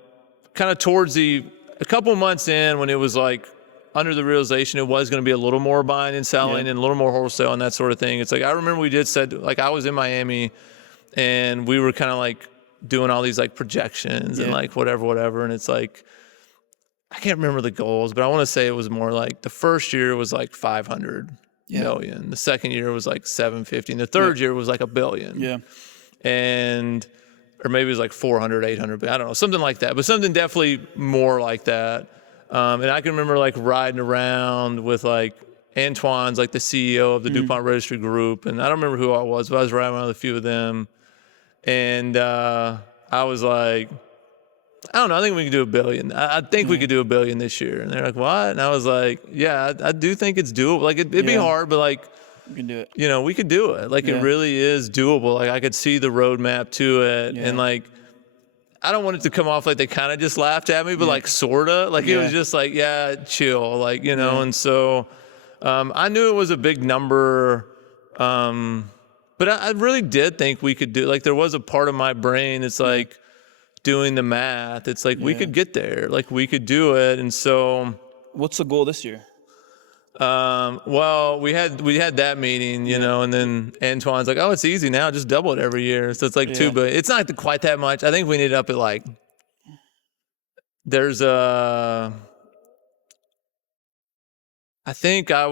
kind of towards a couple months in when it was like under the realization it was going to be a little more buying and selling and a little more wholesale and that sort of thing. It's like, I remember we said, like I was in Miami and we were kind of like doing all these like projections and like whatever. And it's like, I can't remember the goals, but I want to say it was more like the first year was like 500 million. The second year was like 750. And the third year was like $1 billion. And, or maybe it was like 400, 800, I don't know, something like that, but something definitely more like that. And I can remember like riding around with like Antoine's like the CEO of the DuPont Registry Group. And I don't remember who I was, but I was riding around with a few of them. And I was like, I don't know, I think we could do $1 billion. I think we could do $1 billion this year. And they're like, what? And I was like, yeah, I do think it's doable. Like it'd be hard, but like, we can do it. You know, we could do it. Like it really is doable. Like I could see the roadmap to it. And like, I don't want it to come off like they kind of just laughed at me, but like sorta, like it was just like, chill, like, you know? And so I knew it was a big number. But I really did think we could do, like there was a part of my brain, it's like, doing the math, it's like we could get there, like we could do it. And so what's the goal this year? Well, we had that meeting, you know, and then Antoine's like, oh, it's easy now, just double it every year. So it's like $2 billion. It's not quite that much. I think we ended up at like, there's I think I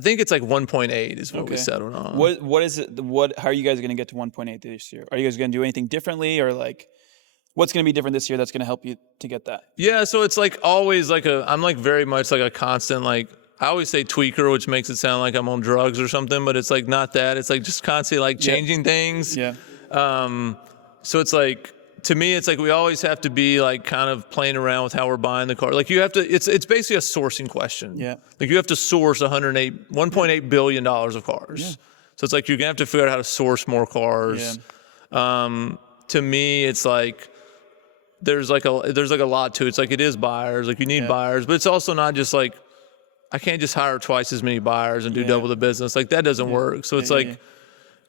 think it's like 1.8 is what we settled on. What is it? How are you guys going to get to 1.8 this year? Are you guys going to do anything differently, or like what's going to be different this year that's going to help you to get that? Yeah, so it's like always like I'm like very much like a constant, like I always say tweaker, which makes it sound like I'm on drugs or something, but it's like not that. It's like just constantly like changing things. Yeah. So it's like, to me, it's like we always have to be like kind of playing around with how we're buying the car. Like you have to, it's basically a sourcing question. Yeah. Like you have to source $1.8 billion of cars. Yeah. So it's like you're gonna have to figure out how to source more cars. Yeah. To me, it's like there's like a lot to it. It's like it is buyers. Like you need buyers, but it's also not just like I can't just hire twice as many buyers and do double the business. Like that doesn't work. So it's like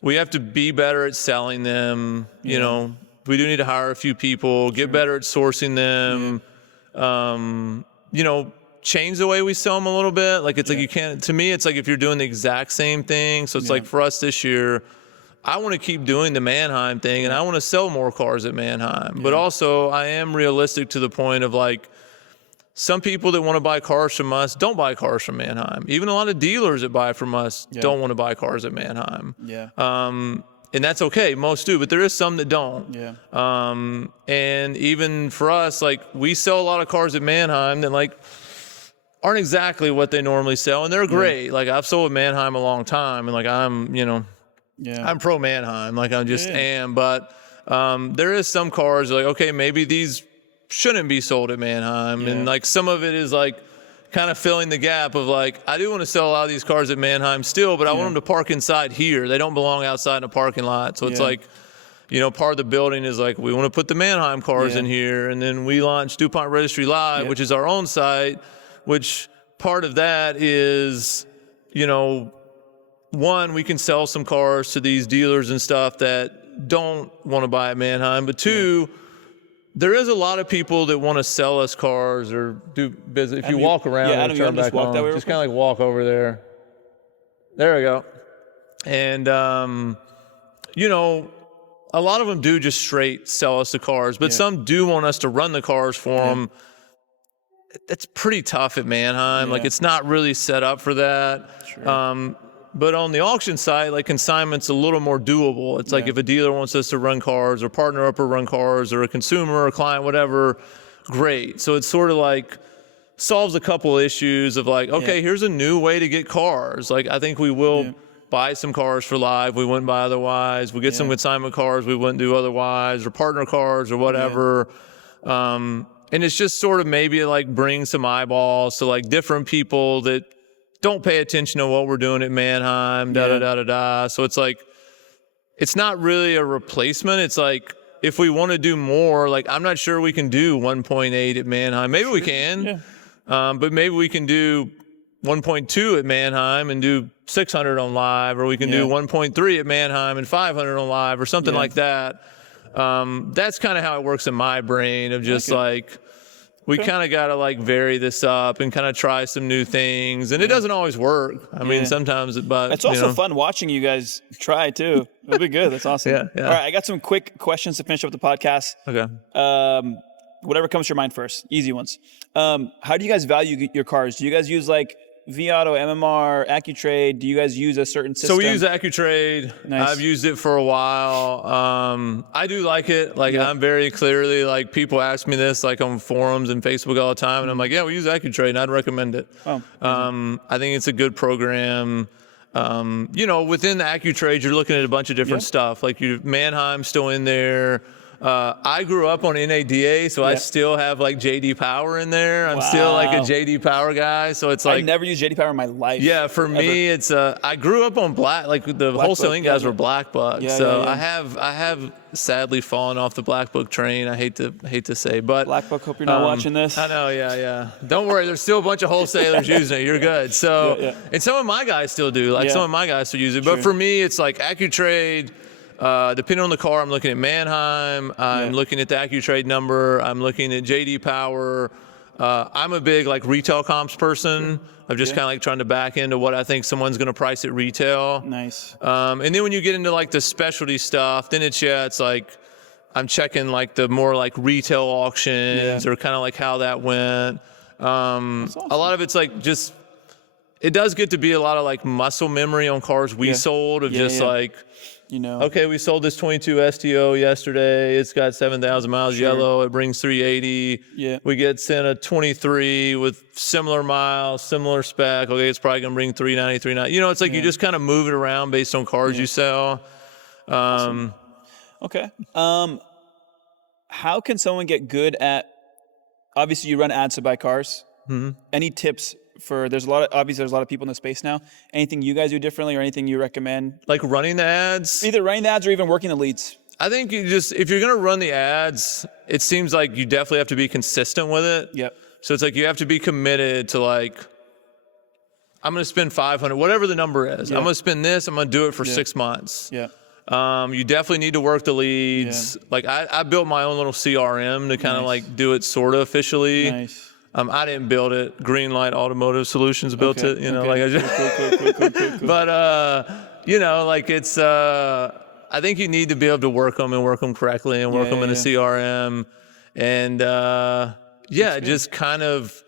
we have to be better at selling them. You know. We do need to hire a few people, get better at sourcing them, you know, change the way we sell them a little bit. Like, it's like you can't, to me, it's like if you're doing the exact same thing. So it's like for us this year, I want to keep doing the Manheim thing and I want to sell more cars at Manheim. But also I am realistic to the point of like, some people that want to buy cars from us don't buy cars from Manheim. Even a lot of dealers that buy from us don't want to buy cars at Manheim. Yeah. And that's okay. Most do, but there is some that don't. Yeah. And even for us, like we sell a lot of cars at Manheim that like aren't exactly what they normally sell, and they're great. Like I've sold at Manheim a long time, and like I'm, you know, I'm pro Manheim. Like I just am. But there is some cars like, okay, maybe these shouldn't be sold at Manheim, and like some of it is like kind of filling the gap of like, I do want to sell a lot of these cars at Manheim still, but I want them to park inside here. They don't belong outside in a parking lot. So it's like, you know, part of the building is like, we want to put the Manheim cars in here. And then we launched DuPont Registry Live, which is our own site, which part of that is, you know, one, we can sell some cars to these dealers and stuff that don't want to buy at Manheim, but two, there is a lot of people that want to sell us cars or do business. If you walk around and turn back on, just kind of like walk over there. There we go. And, you know, a lot of them do just straight sell us the cars, but some do want us to run the cars for them. That's pretty tough at Manheim. Like it's not really set up for that. Sure. But on the auction side, like consignment's a little more doable. It's like if a dealer wants us to run cars or partner up or run cars or a consumer or a client, whatever, great. So it's sort of like solves a couple issues of like, okay, here's a new way to get cars. Like I think we will buy some cars for live we wouldn't buy otherwise. We'll get some consignment cars we wouldn't do otherwise, or partner cars or whatever. And it's just sort of maybe like bring some eyeballs to like different people that don't pay attention to what we're doing at Manheim, So it's like, it's not really a replacement. It's like, if we want to do more, like, I'm not sure we can do 1.8 at Manheim. Maybe we can, but maybe we can do 1.2 at Manheim and do 600 on live, or we can do 1.3 at Manheim and 500 on live or something like that. That's kind of how it works in my brain of just like, we kind of got to like vary this up and kind of try some new things. And it doesn't always work. I mean, sometimes, but it's also fun watching you guys try too. It'll be good. That's awesome. All right. I got some quick questions to finish up the podcast. Okay. Whatever comes to your mind first. Easy ones. How do you guys value your cars? Do you guys use like vAuto, MMR, AccuTrade? Do you guys use a certain system? So we use AccuTrade. Nice. I've used it for a while. I do like it. Like I'm very clearly like, people ask me this like on forums and Facebook all the time, and I'm like, yeah, we use AccuTrade and I'd recommend it. Oh, I think it's a good program. You know, within the AccuTrade, you're looking at a bunch of different stuff. Like Manheim's still in there. I grew up on NADA, so I still have like JD Power in there. I'm still like a JD Power guy, so it's like, I never used JD Power in my life. Yeah, for me, it's I grew up on the wholesaling guys were Black Book, so I have sadly fallen off the Black Book train. I hate to say, but Black Book. Hope you're not watching this. I know, yeah. Don't worry, there's still a bunch of wholesalers using it. You're good. So, and some of my guys still do. Like some of my guys still use it, but for me, it's like AccuTrade. Depending on the car, I'm looking at Manheim, I'm looking at the AccuTrade number, I'm looking at JD Power. I'm a big like retail comps person. I'm just kind of like trying to back into what I think someone's going to price at retail. Nice. And then when you get into like the specialty stuff, then it's like I'm checking like the more like retail auctions or kind of like how that went. Awesome. A lot of it's like just it does get to be a lot of like muscle memory on cars we sold of just like, you know, okay, we sold this 22 STO yesterday. It's got 7,000 miles yellow. It brings 380. Yeah. We get sent a 23 with similar miles, similar spec. Okay, it's probably going to bring 390, 390. You know, it's like you just kind of move it around based on cars you sell. Awesome. Okay. How can someone get good at, obviously you run ads to buy cars. Any tips for, there's a lot of people in the space now. Anything you guys do differently or anything you recommend? Like running the ads? Either running the ads or even working the leads. I think if you're going to run the ads, it seems like you definitely have to be consistent with it. Yep. So it's like you have to be committed to like, I'm going to spend 500, whatever the number is. I'm going to spend this. I'm going to do it for 6 months. Yeah. You definitely need to work the leads. Like I built my own little CRM to kind of like do it sort of officially. Nice. I didn't build it. Greenlight Automotive Solutions built it. You know, like I just. Cool. But you know, like it's. I think you need to be able to work them correctly and work them in a CRM, and just kind of.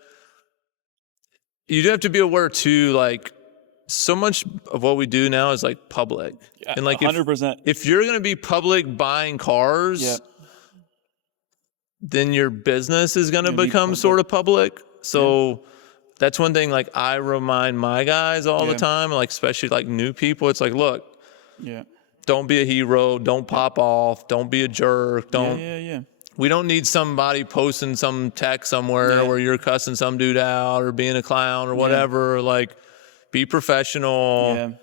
You do have to be aware too, like. So much of what we do now is like public, and like 100%. If you're going to be public buying cars, then your business is going to become sort of public. So that's one thing. Like I remind my guys all the time, like especially like new people. It's like, look, don't be a hero. Don't pop off. Don't be a jerk. Don't. We don't need somebody posting some text somewhere where you're cussing some dude out or being a clown or whatever. Like. Be professional.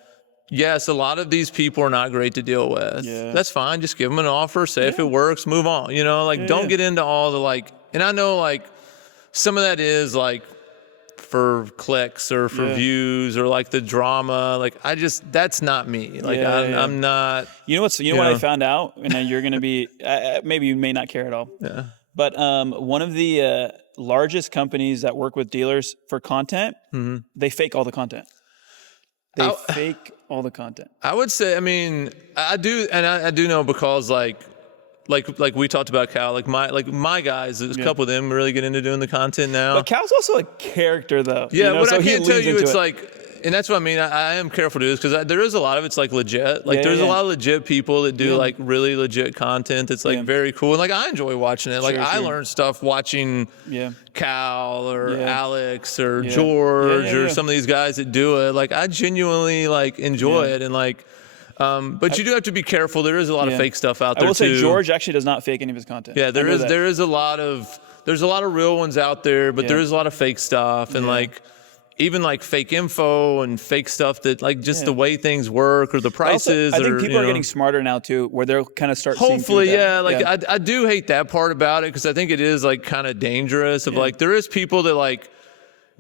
Yes, a lot of these people are not great to deal with. That's fine. Just give them an offer. Say if it works, move on. You know, like don't get into all the like, and I know like some of that is like for clicks or for views or like the drama. Like that's not me. Like I'm not. You know what I found out? And then you're going to be, maybe you may not care at all. Yeah. But one of the largest companies that work with dealers for content, they fake all the content. They fake all the content. I would say, I mean, I do, and I do know because like we talked about Cal, like my guys, there's a couple of them really get into doing the content now. But Cal's also a character though. Yeah, but I can't tell you, it's like, and that's what I mean. I am careful to do this because there is a lot of it's like legit. Like there's a lot of legit people that do like really legit content. That's like very cool. And like I enjoy watching it. Like I learned stuff watching Cal or Alex or George or some of these guys that do it. Like I genuinely like enjoy it. And like, but you do have to be careful. There is a lot of fake stuff out there I will too. say George actually does not fake any of his content. Yeah, there is a lot of real ones out there, but there is a lot of fake stuff and like. Even like fake info and fake stuff that like just the way things work or the prices. Also, I think people are getting smarter now too, where they'll kind of start. Hopefully, I do hate that part about it because I think it is like kind of dangerous. Of like there is people that like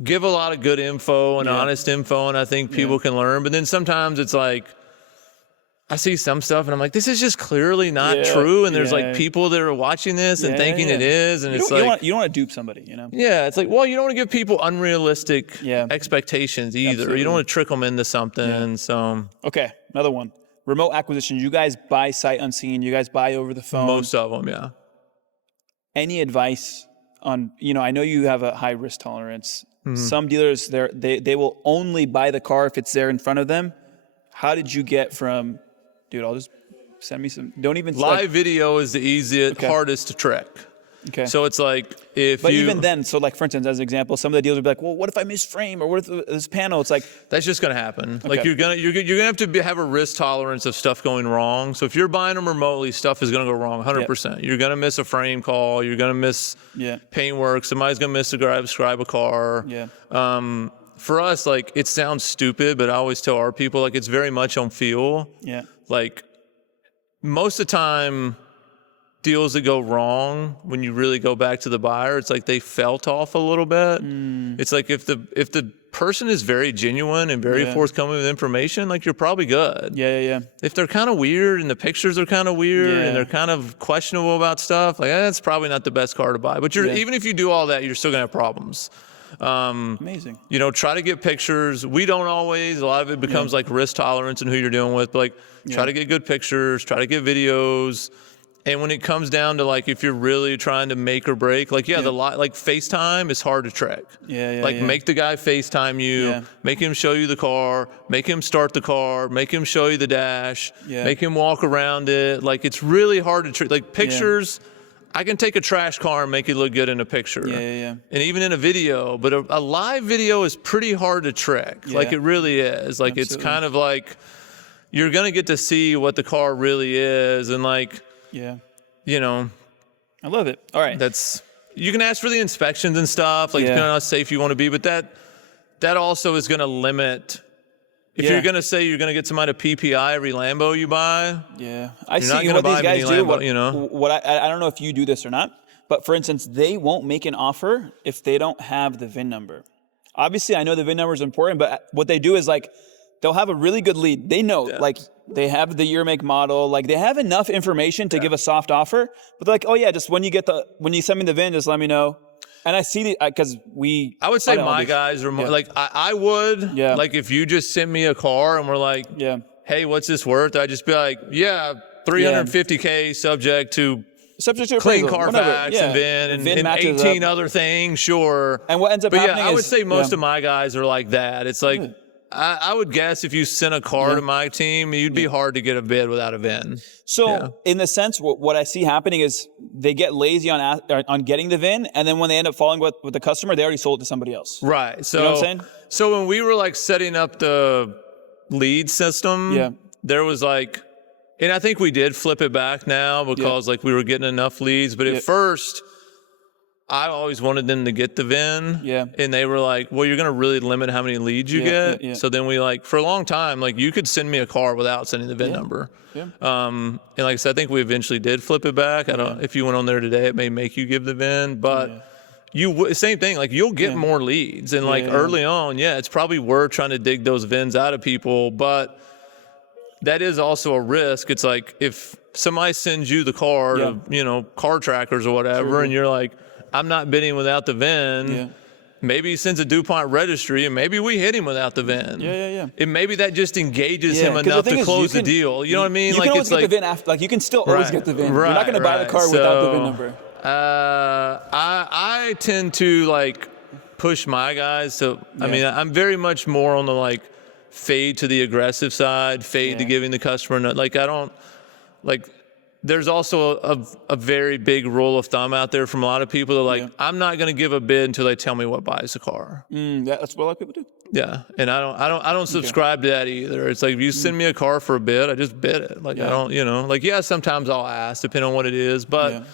give a lot of good info and honest info, and I think people can learn. But then sometimes it's like I see some stuff and I'm like, this is just clearly not true. And there's like people that are watching this and thinking it is. And it's like, you don't want to dupe somebody, you know? Yeah. It's like, well, you don't want to give people unrealistic expectations either. Absolutely. You don't want to trick them into something. So. Okay. Another one. Remote acquisition. You guys buy sight unseen. You guys buy over the phone. Most of them. Yeah. Any advice on, I know you have a high risk tolerance. Some dealers they will only buy the car if it's there in front of them. How did you get from, dude, I'll just send me some. Don't even live video is the easiest, hardest to track. Okay. So it's like But even then, so like for instance, as an example, some of the dealers will be like, well, what if I misframe or what if this panel? It's like that's just gonna happen. Okay. Like you're gonna have to have a risk tolerance of stuff going wrong. So if you're buying them remotely, stuff is gonna go wrong 100%. You're gonna miss a frame call. You're gonna miss paint work. Somebody's gonna describe a car. Yeah. For us, like it sounds stupid, but I always tell our people like it's very much on feel. Yeah. Like most of the time, deals that go wrong when you really go back to the buyer, it's like they felt off a little bit. It's like if the person is very genuine and very forthcoming with information, like you're probably good. Yeah. If they're kind of weird and the pictures are kind of weird and they're kind of questionable about stuff, like that's probably not the best car to buy. But even if you do all that, you're still gonna have problems. Amazing. Try to get pictures. We don't always. A lot of it becomes like risk tolerance and who you're dealing with. But like, try to get good pictures. Try to get videos. And when it comes down to like, if you're really trying to make or break, like, like FaceTime is hard to track. Make the guy FaceTime you, make him show you the car, make him start the car, make him show you the dash, make him walk around it. Like, it's really hard to track. Like pictures, I can take a trash car and make it look good in a picture. And even in a video, but a live video is pretty hard to track. Like, it really is. Like, it's kind of like, you're going to get to see what the car really is. And like, you know, I love it. All right. You can ask for the inspections and stuff, like depending on how safe you want to be, but that also is going to limit. If you're going to say you're going to get somebody to PPI every Lambo you buy, I see what these guys do. I don't know if you do this or not, but for instance, they won't make an offer if they don't have the VIN number. Obviously, I know the VIN number is important, but what they do is like, they'll have a really good lead. They know, like, they have the year, make, model. Like, they have enough information to give a soft offer. But they're like, oh yeah, just when you send me the VIN, just let me know. And I see because I would say my guys are more like, I would, like, if you just sent me a car and we're like, hey, what's this worth? I'd just be like, $350K subject to clean Carfax and VIN and 18 other things, sure. And what ends up happening I would say most of my guys are like that. It's like, I would guess if you sent a car to my team, you'd be hard to get a bid without a VIN. So in the sense, what I see happening is they get lazy on getting the VIN, and then when they end up falling with the customer, they already sold it to somebody else. Right. So, you know what I'm saying? So when we were like setting up the lead system, there was like, and I think we did flip it back now because like we were getting enough leads, but at first, I always wanted them to get the VIN, and they were like, well, you're going to really limit how many leads you get. So then we like, for a long time, like you could send me a car without sending the VIN number. And like I said, I think we eventually did flip it back. I don't, if you went on there today, it may make you give the VIN, but same thing, like you'll get more leads. And like early on, it's probably worth trying to dig those VINs out of people, but that is also a risk. It's like if somebody sends you the car to, you know, Car Trackers or whatever, and you're like, I'm not bidding without the VIN. Maybe he sends a DuPont Registry, and maybe we hit him without the VIN. And maybe that just engages him enough to close the deal. You know what I mean? You can always get the VIN after. Like, you can still always get the VIN. You're not going to buy the car without the VIN number. I tend to like push my guys. So I mean, I'm very much more on the like fade to the aggressive side, fade to giving the customer. Like, I don't like. There's also a very big rule of thumb out there from a lot of people that are like, I'm not going to give a bid until they tell me what buys the car. That's what a lot of people do. And I don't subscribe to that either. It's like, if you send me a car for a bid, I just bid it. Like, I don't, you know, like, sometimes I'll ask depending on what it is. But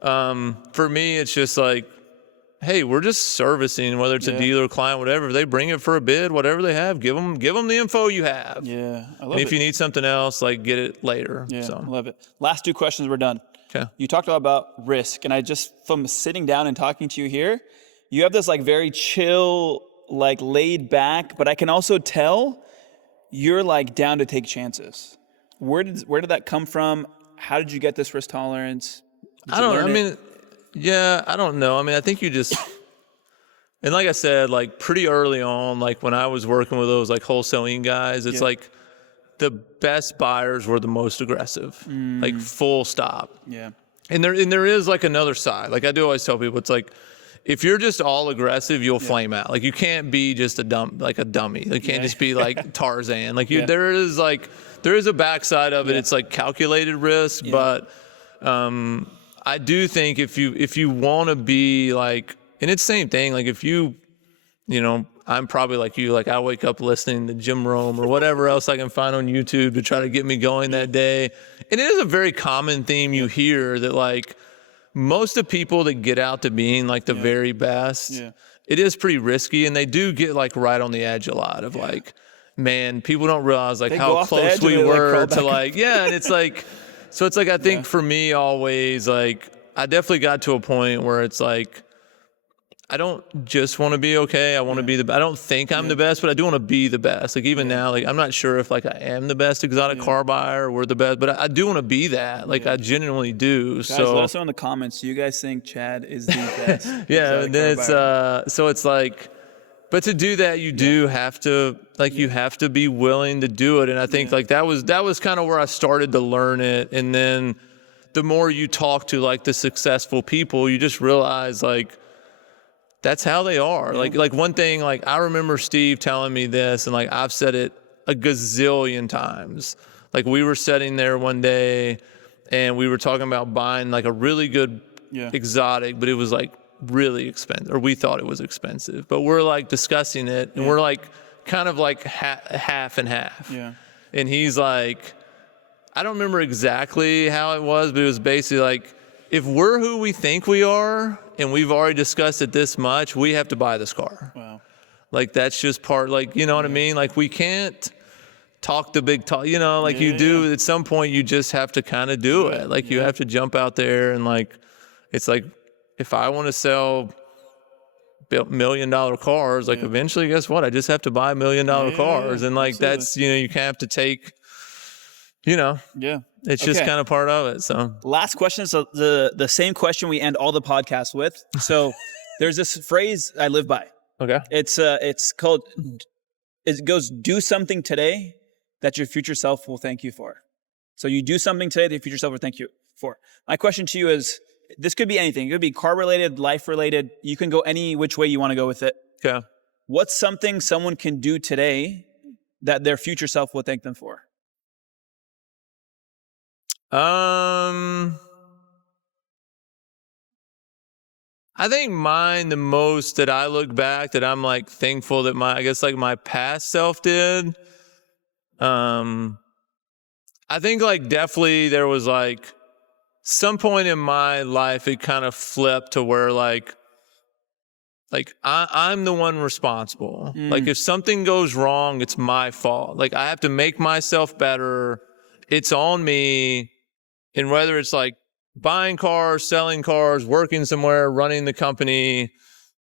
for me, it's just like, hey, we're just servicing, whether it's a dealer, client, whatever. If they bring it for a bid, whatever they have, give them the info you have. I love and if you need something else, like, get it later. I love it. Last two questions, we're done. Okay. You talked about risk, and I just, from sitting down and talking to you here, you have this like very chill, like laid back, but I can also tell you're like down to take chances. Where did that come from? How did you get this risk tolerance? I don't know. I mean, I think you just, and like I said, like pretty early on, like when I was working with those like wholesaling guys, it's like the best buyers were the most aggressive, like full stop. And there is like another side. Like I do always tell people, it's like, if you're just all aggressive, you'll flame out. Like you can't be just a dummy. You can't just be like Tarzan. Like there is a backside of it. It's like calculated risk, but, I do think if you want to be like, and it's the same thing, like if you know, I'm probably like you, like I wake up listening to Jim Rome or whatever else I can find on YouTube to try to get me going that day. And it is a very common theme you hear that like most of people that get out to being like the very best, it is pretty risky. And they do get like right on the edge a lot of like, man, people don't realize like how close we were to like, and it's like, so it's like, I think for me always, like, I definitely got to a point where it's like, I don't just want to be okay. I want to be I don't think I'm the best, but I do want to be the best. Like even now, like I'm not sure if like I am the best exotic car buyer or we're the best, but I do want to be that. Like I genuinely do. Guys, so let us know in the comments. Do you guys think Chad is the best? And then it's, so it's like, but to do that, you do have to, like, you have to be willing to do it. And I think like that was kind of where I started to learn it. And then the more you talk to like the successful people, you just realize like that's how they are. Yeah. Like one thing, like I remember Steve telling me this, and like I've said it a gazillion times. Like we were sitting there one day and we were talking about buying like a really good exotic, but it was like really expensive, or we thought it was expensive, but we're like discussing it and we're like kind of like half and half. Yeah. And he's like, I don't remember exactly how it was, but it was basically like, if we're who we think we are and we've already discussed it this much, we have to buy this car. Wow. Like that's just part, like, you know what I mean? Like we can't talk the big talk, you know, like you do at some point, you just have to kind of do it. Like you have to jump out there and like, it's like, if I want to sell $1 million cars, like eventually, guess what? I just have to buy $1 million cars. And like, that's, you know, you kind of have to take, you know, it's just kind of part of it. So last question is the same question we end all the podcasts with. So there's this phrase I live by. Okay. It's called, it goes, do something today that your future self will thank you for. So you do something today that your future self will thank you for. My question to you is, this could be anything. It could be car related, life related. You can go any which way you want to go with it. Okay. What's something someone can do today that their future self will thank them for? I think mine, the most that I look back that I'm like thankful that I guess like my past self did. I think like definitely there was like some point in my life, it kind of flipped to where like I'm the one responsible. Like if something goes wrong, it's my fault. Like I have to make myself better. It's on me. And whether it's like buying cars, selling cars, working somewhere, running the company,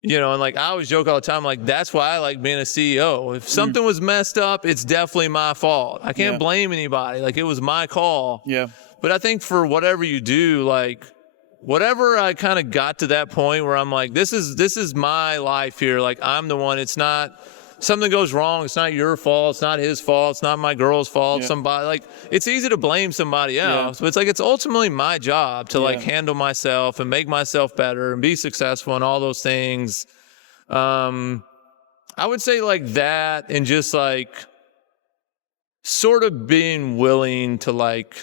you know, and like I always joke all the time, like that's why I like being a CEO. If something was messed up, it's definitely my fault. I can't blame anybody. Like it was my call. Yeah. But I think for whatever you do, like whatever I kind of got to that point where I'm like, this is my life here. Like I'm the one, it's not, something goes wrong, it's not your fault, it's not his fault, it's not my girl's fault, somebody, like, it's easy to blame somebody else, but it's like, it's ultimately my job to like handle myself and make myself better and be successful and all those things. I would say like that, and just like sort of being willing to like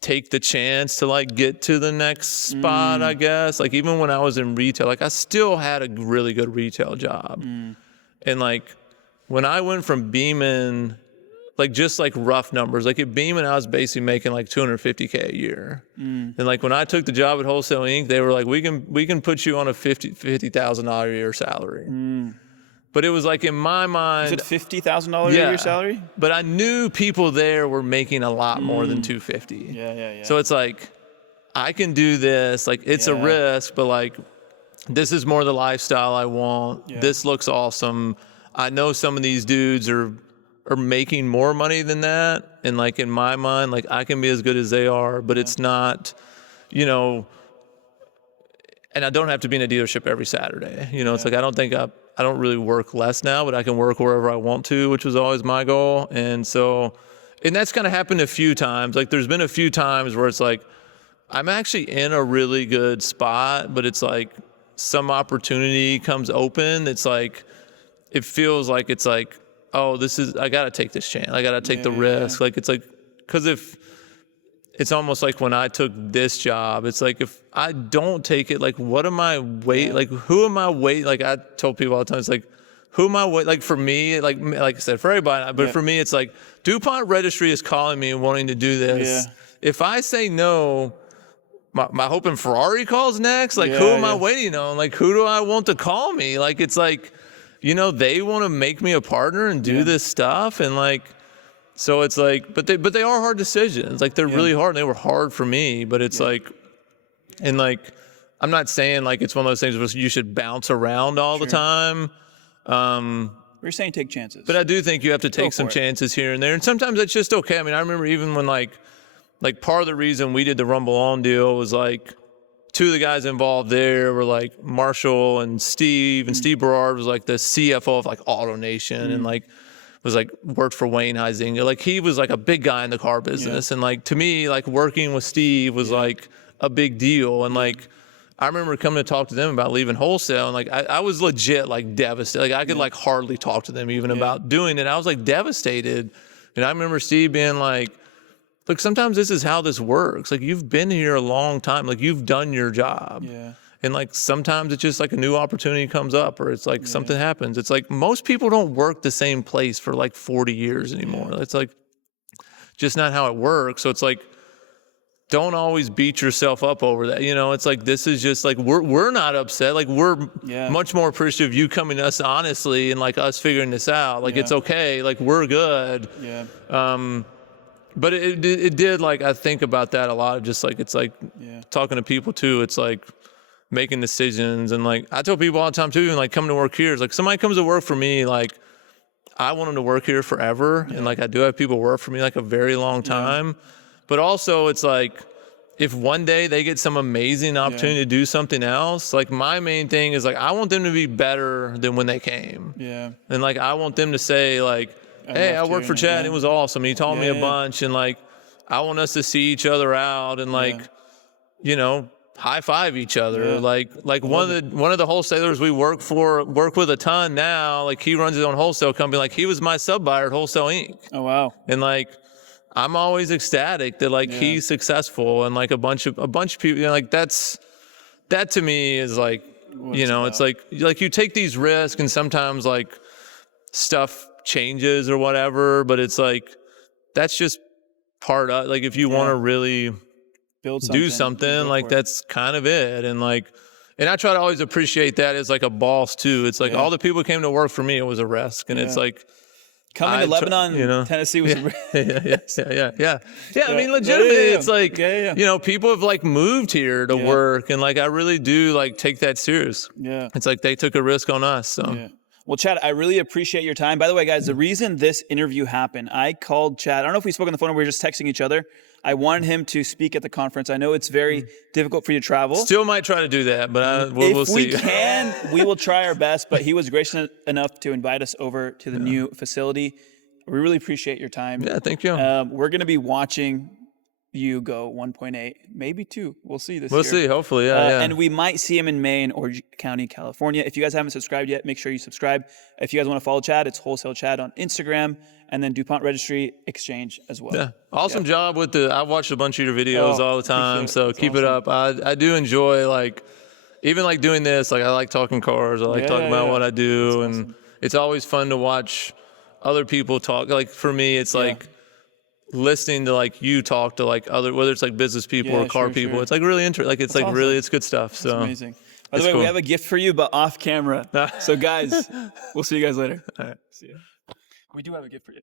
take the chance to like get to the next spot, I guess. Like even when I was in retail, like I still had a really good retail job. And like when I went from Beeman, like just like rough numbers, like at Beeman, I was basically making like $250K a year. And like when I took the job at Wholesale Inc., they were like, we can put you on a $50,000 a year salary. But it was like in my mind, is it $50,000 a year salary? But I knew people there were making a lot more than $250. Yeah. So it's like, I can do this. Like it's a risk, but like, this is more the lifestyle I want. This looks awesome. I know some of these dudes are making more money than that. And like in my mind, like I can be as good as they are, but it's not, you know, and I don't have to be in a dealership every Saturday. You know, it's like, I don't really work less now, but I can work wherever I want to, which was always my goal. And so, and that's kind of happened a few times. Like there's been a few times where it's like, I'm actually in a really good spot, but it's like some opportunity comes open. It's like, it feels like it's like, oh, I got to take this chance. I got to take the risk. Like, it's like, because if it's almost like when I took this job, it's like, if I don't take it, like, what am I wait? Like, who am I wait? Like I told people all the time, it's like, who am I wait? Like for me, like I said, for everybody, but for me, it's like DuPont Registry is calling me and wanting to do this. If I say no, my hope and Ferrari calls next. Like, who am I waiting on? Like, who do I want to call me? Like, it's like, you know, they want to make me a partner and do this stuff. And like, so it's like, but they are hard decisions. Like they're really hard, and they were hard for me, but it's like, and like, I'm not saying like it's one of those things where you should bounce around all the time. We're saying take chances. But I do think you have to take some chances here and there. And sometimes it's just okay. I mean, I remember even when like part of the reason we did the Rumble On deal was like, two of the guys involved there were like Marshall and Steve, and Steve Berard was like the CFO of like AutoNation. And like, was like worked for Wayne Huizinga. Like he was like a big guy in the car business. And like to me, like working with Steve was like a big deal. And like I remember coming to talk to them about leaving Wholesale, and like I was legit like devastated. Like I could like hardly talk to them even about doing it. I was like devastated. And I remember Steve being like, look, sometimes this is how this works. Like you've been here a long time. Like you've done your job. And like sometimes it's just like a new opportunity comes up, or it's like something happens. It's like most people don't work the same place for like 40 years anymore. It's like just not how it works. So it's like, don't always beat yourself up over that. You know, it's like, this is just like, we're not upset. Like we're much more appreciative of you coming to us honestly and like us figuring this out. Like it's okay. Like we're good. But it did, like, I think about that a lot. Just like, it's like talking to people too. It's like making decisions. And like, I tell people all the time too, even like coming to work here, it's like somebody comes to work for me, like I want them to work here forever. And like, I do have people work for me like a very long time. But also it's like, if one day they get some amazing opportunity to do something else, like my main thing is like, I want them to be better than when they came. And like, I want them to say like, hey, I worked for Chad. It was awesome. He taught me a bunch. And like, I want us to see each other out and like, you know, high five each other. Like one of the wholesalers we work with a ton now, like he runs his own wholesale company. Like he was my sub buyer at Wholesale Inc. Oh, wow. And like, I'm always ecstatic that like he's successful, and like a bunch of people, you know, like that to me is like, you know, it's like you take these risks and sometimes like stuff changes or whatever, but it's like, that's just part of, like, if you want to really do something, like that's kind of it. And like, and I try to always appreciate that as like a boss too. It's like all the people who came to work for me, it was a risk. And it's like, coming to Lebanon, you know, Tennessee was I mean, legitimately, it's like, you know, people have like moved here to work, and like I really do like take that serious. It's like they took a risk on us. So. Well, Chad, I really appreciate your time. By the way, guys, the reason this interview happened, I called Chad. I don't know if we spoke on the phone or we were just texting each other. I wanted him to speak at the conference. I know it's very difficult for you to travel. Still might try to do that, but we'll see. If we can, we will try our best. But he was gracious enough to invite us over to the new facility. We really appreciate your time. Yeah, thank you. We're going to be watching you go 1.8, maybe 2. We'll see this year. We'll see, hopefully, yeah. And we might see him in May in Orange County, California. If you guys haven't subscribed yet, make sure you subscribe. If you guys want to follow Chad, it's WholesaleChad on Instagram, and then DuPont Registry Exchange as well. Yeah, awesome job with I've watched a bunch of your videos all the time, so keep it up. I do enjoy, like, even like doing this, like I like talking cars, I like talking about what I do, and it's always fun to watch other people talk. Like for me, it's like listening to like you talk to like other, whether it's like business people or car people. It's like really interesting. Like it's like really, it's good stuff. So that's amazing. By the way, we have a gift for you, but off camera. So guys, we'll see you guys later. All right. See ya. We do have a gift for you.